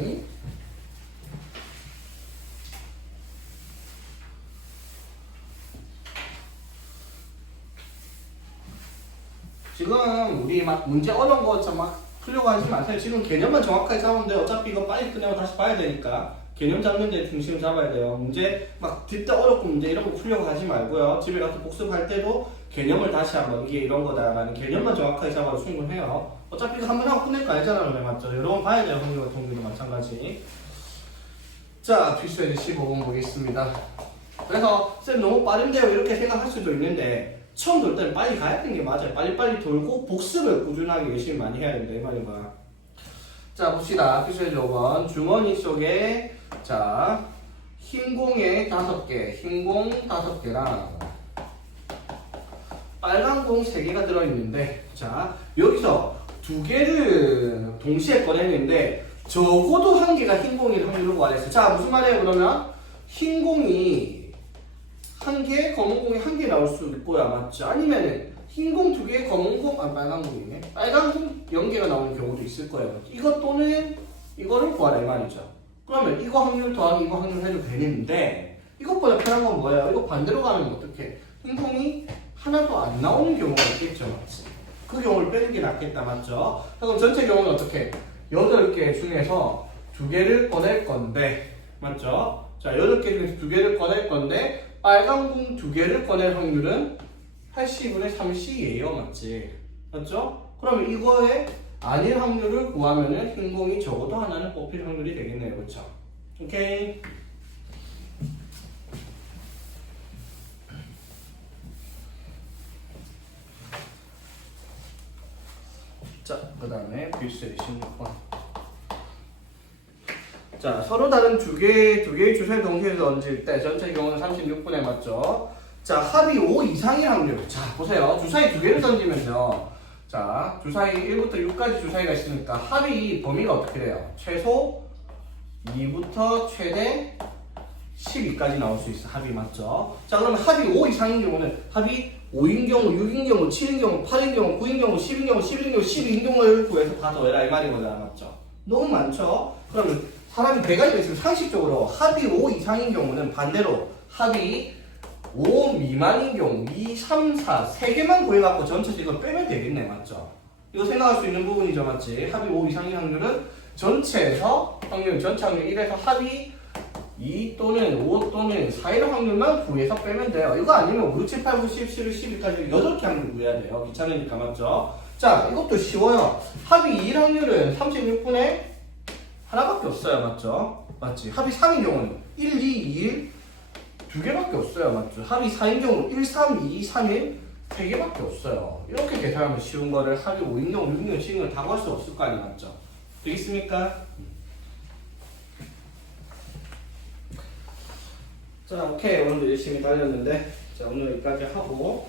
지금 우리 막 문제 어려운 거 막 풀려고 하지 마세요. 지금 개념만 정확하게 잡으면 돼요. 어차피 이거 빨리 끝내고 다시 봐야 되니까 개념 잡는 데 중심을 잡아야 돼요. 문제 막 뒷다 어렵고 문제 이런 거 풀려고 하지 말고요. 집에 가서 복습할 때도 개념을 다시 한번 이게 이런 거다라는 개념만 정확하게 잡아도 충분해요. 어차피 이거 한 번 하고 끝낼 거 아니잖아요. 맞죠? 여러 번 봐야 돼요. 확률 같은 경우도 마찬가지. 자, 필수에는 15번 보겠습니다. 그래서 쌤 너무 빠른데요 이렇게 생각할 수도 있는데 처음 돌 때는 빨리 가야 되는 게 맞아요. 빨리빨리 돌고 복습을 꾸준하게 열심히 많이 해야 된다 이 말인 거야. 자, 봅시다. 필수의 5번 주머니 속에 자 흰 공에 5개, 흰 공 5개랑 빨간 공 3개가 들어있는데 자 여기서 2개를 동시에 꺼냈는데 적어도 1개가 흰 공일 확률을 구하랬어요. 자, 무슨 말이에요 그러면? 흰 공이 1개, 검은 공이 1개 나올 수 있고요. 맞죠? 아니면은 흰 공 2개, 검은 공, 빨간 공이네. 빨간 공 0개가 나오는 경우도 있을 거예요. 이것 또는 이거를 구하라 이 말이죠. 그러면 이거 확률 더하기 이거 확률 해도 되는데 이것보다 편한 건 뭐예요? 이거 반대로 가면 어떻게? 흰 공이 하나도 안 나오는 경우가 있겠죠. 맞지? 그 경우를 빼는 게 낫겠다. 맞죠? 그럼 전체 경우는 어떻게? 8개 중에서 2개를 꺼낼 건데 맞죠? 자, 8개 중에서 2개를 꺼낼 건데 빨간 공 2개를 꺼낼 확률은 80분의 3C예요. 맞지? 맞죠? 그러면 이거에 아닐 확률을 구하면은 흰 공이 적어도 하나는 뽑힐 확률이 되겠네요. 그렇죠? 오케이. 자, 그 다음에 필수의 16번. 자, 서로 다른 두 개의 주사를 동시에 던질 때 전체 경우는 36분에 맞죠? 자, 합이 5 이상의 확률. 자, 보세요. 주사위 2개를 던지면요. 자, 주사위 1부터 6까지 주사위가 있으니까 합이 범위가 어떻게 돼요? 최소 2부터 최대 12까지 나올 수 있어. 합이 맞죠? 자, 그러면 합이 5 이상인 경우는 합이 5인 경우, 6인 경우, 7인 경우, 8인 경우, 9인 경우, 10인 경우, 11인 경우, 12인 경우를 구해서 다 더해라 이 말인 거잖아. 맞죠? 너무 많죠? 그러면 사람이 100가지가 있으면 상식적으로 합이 5 이상인 경우는 반대로 합이 5 미만인 경우 2, 3, 4 3개만 구해갖고 전체적으로 빼면 되겠네. 맞죠? 이거 생각할 수 있는 부분이죠. 맞지? 합이 5 이상인 확률은 전체에서 전체 확률 1에서 합이 2 또는 5 또는 4일 확률만 구해서 빼면 돼요. 이거 아니면 5, 6, 7, 8, 9, 10, 11, 12까지 8개 확률 구해야 돼요. 귀찮으니까. 맞죠? 자, 이것도 쉬워요. 합이 2일 확률은 36분의 하나밖에 없어요. 맞죠? 맞지? 합이 3인 경우는 1, 2, 2일 두 개밖에 없어요. 맞죠? 합이 4인 경우 1, 3, 2, 3일 세 개밖에 없어요. 이렇게 계산하면 쉬운 거를 합이 5인 경우, 6인 경우, 7인 경우 다 구할 수 없을 거 아니에요. 맞죠? 되겠습니까? 자, 오케이. 오늘도 열심히 달렸는데 자, 오늘 여기까지 하고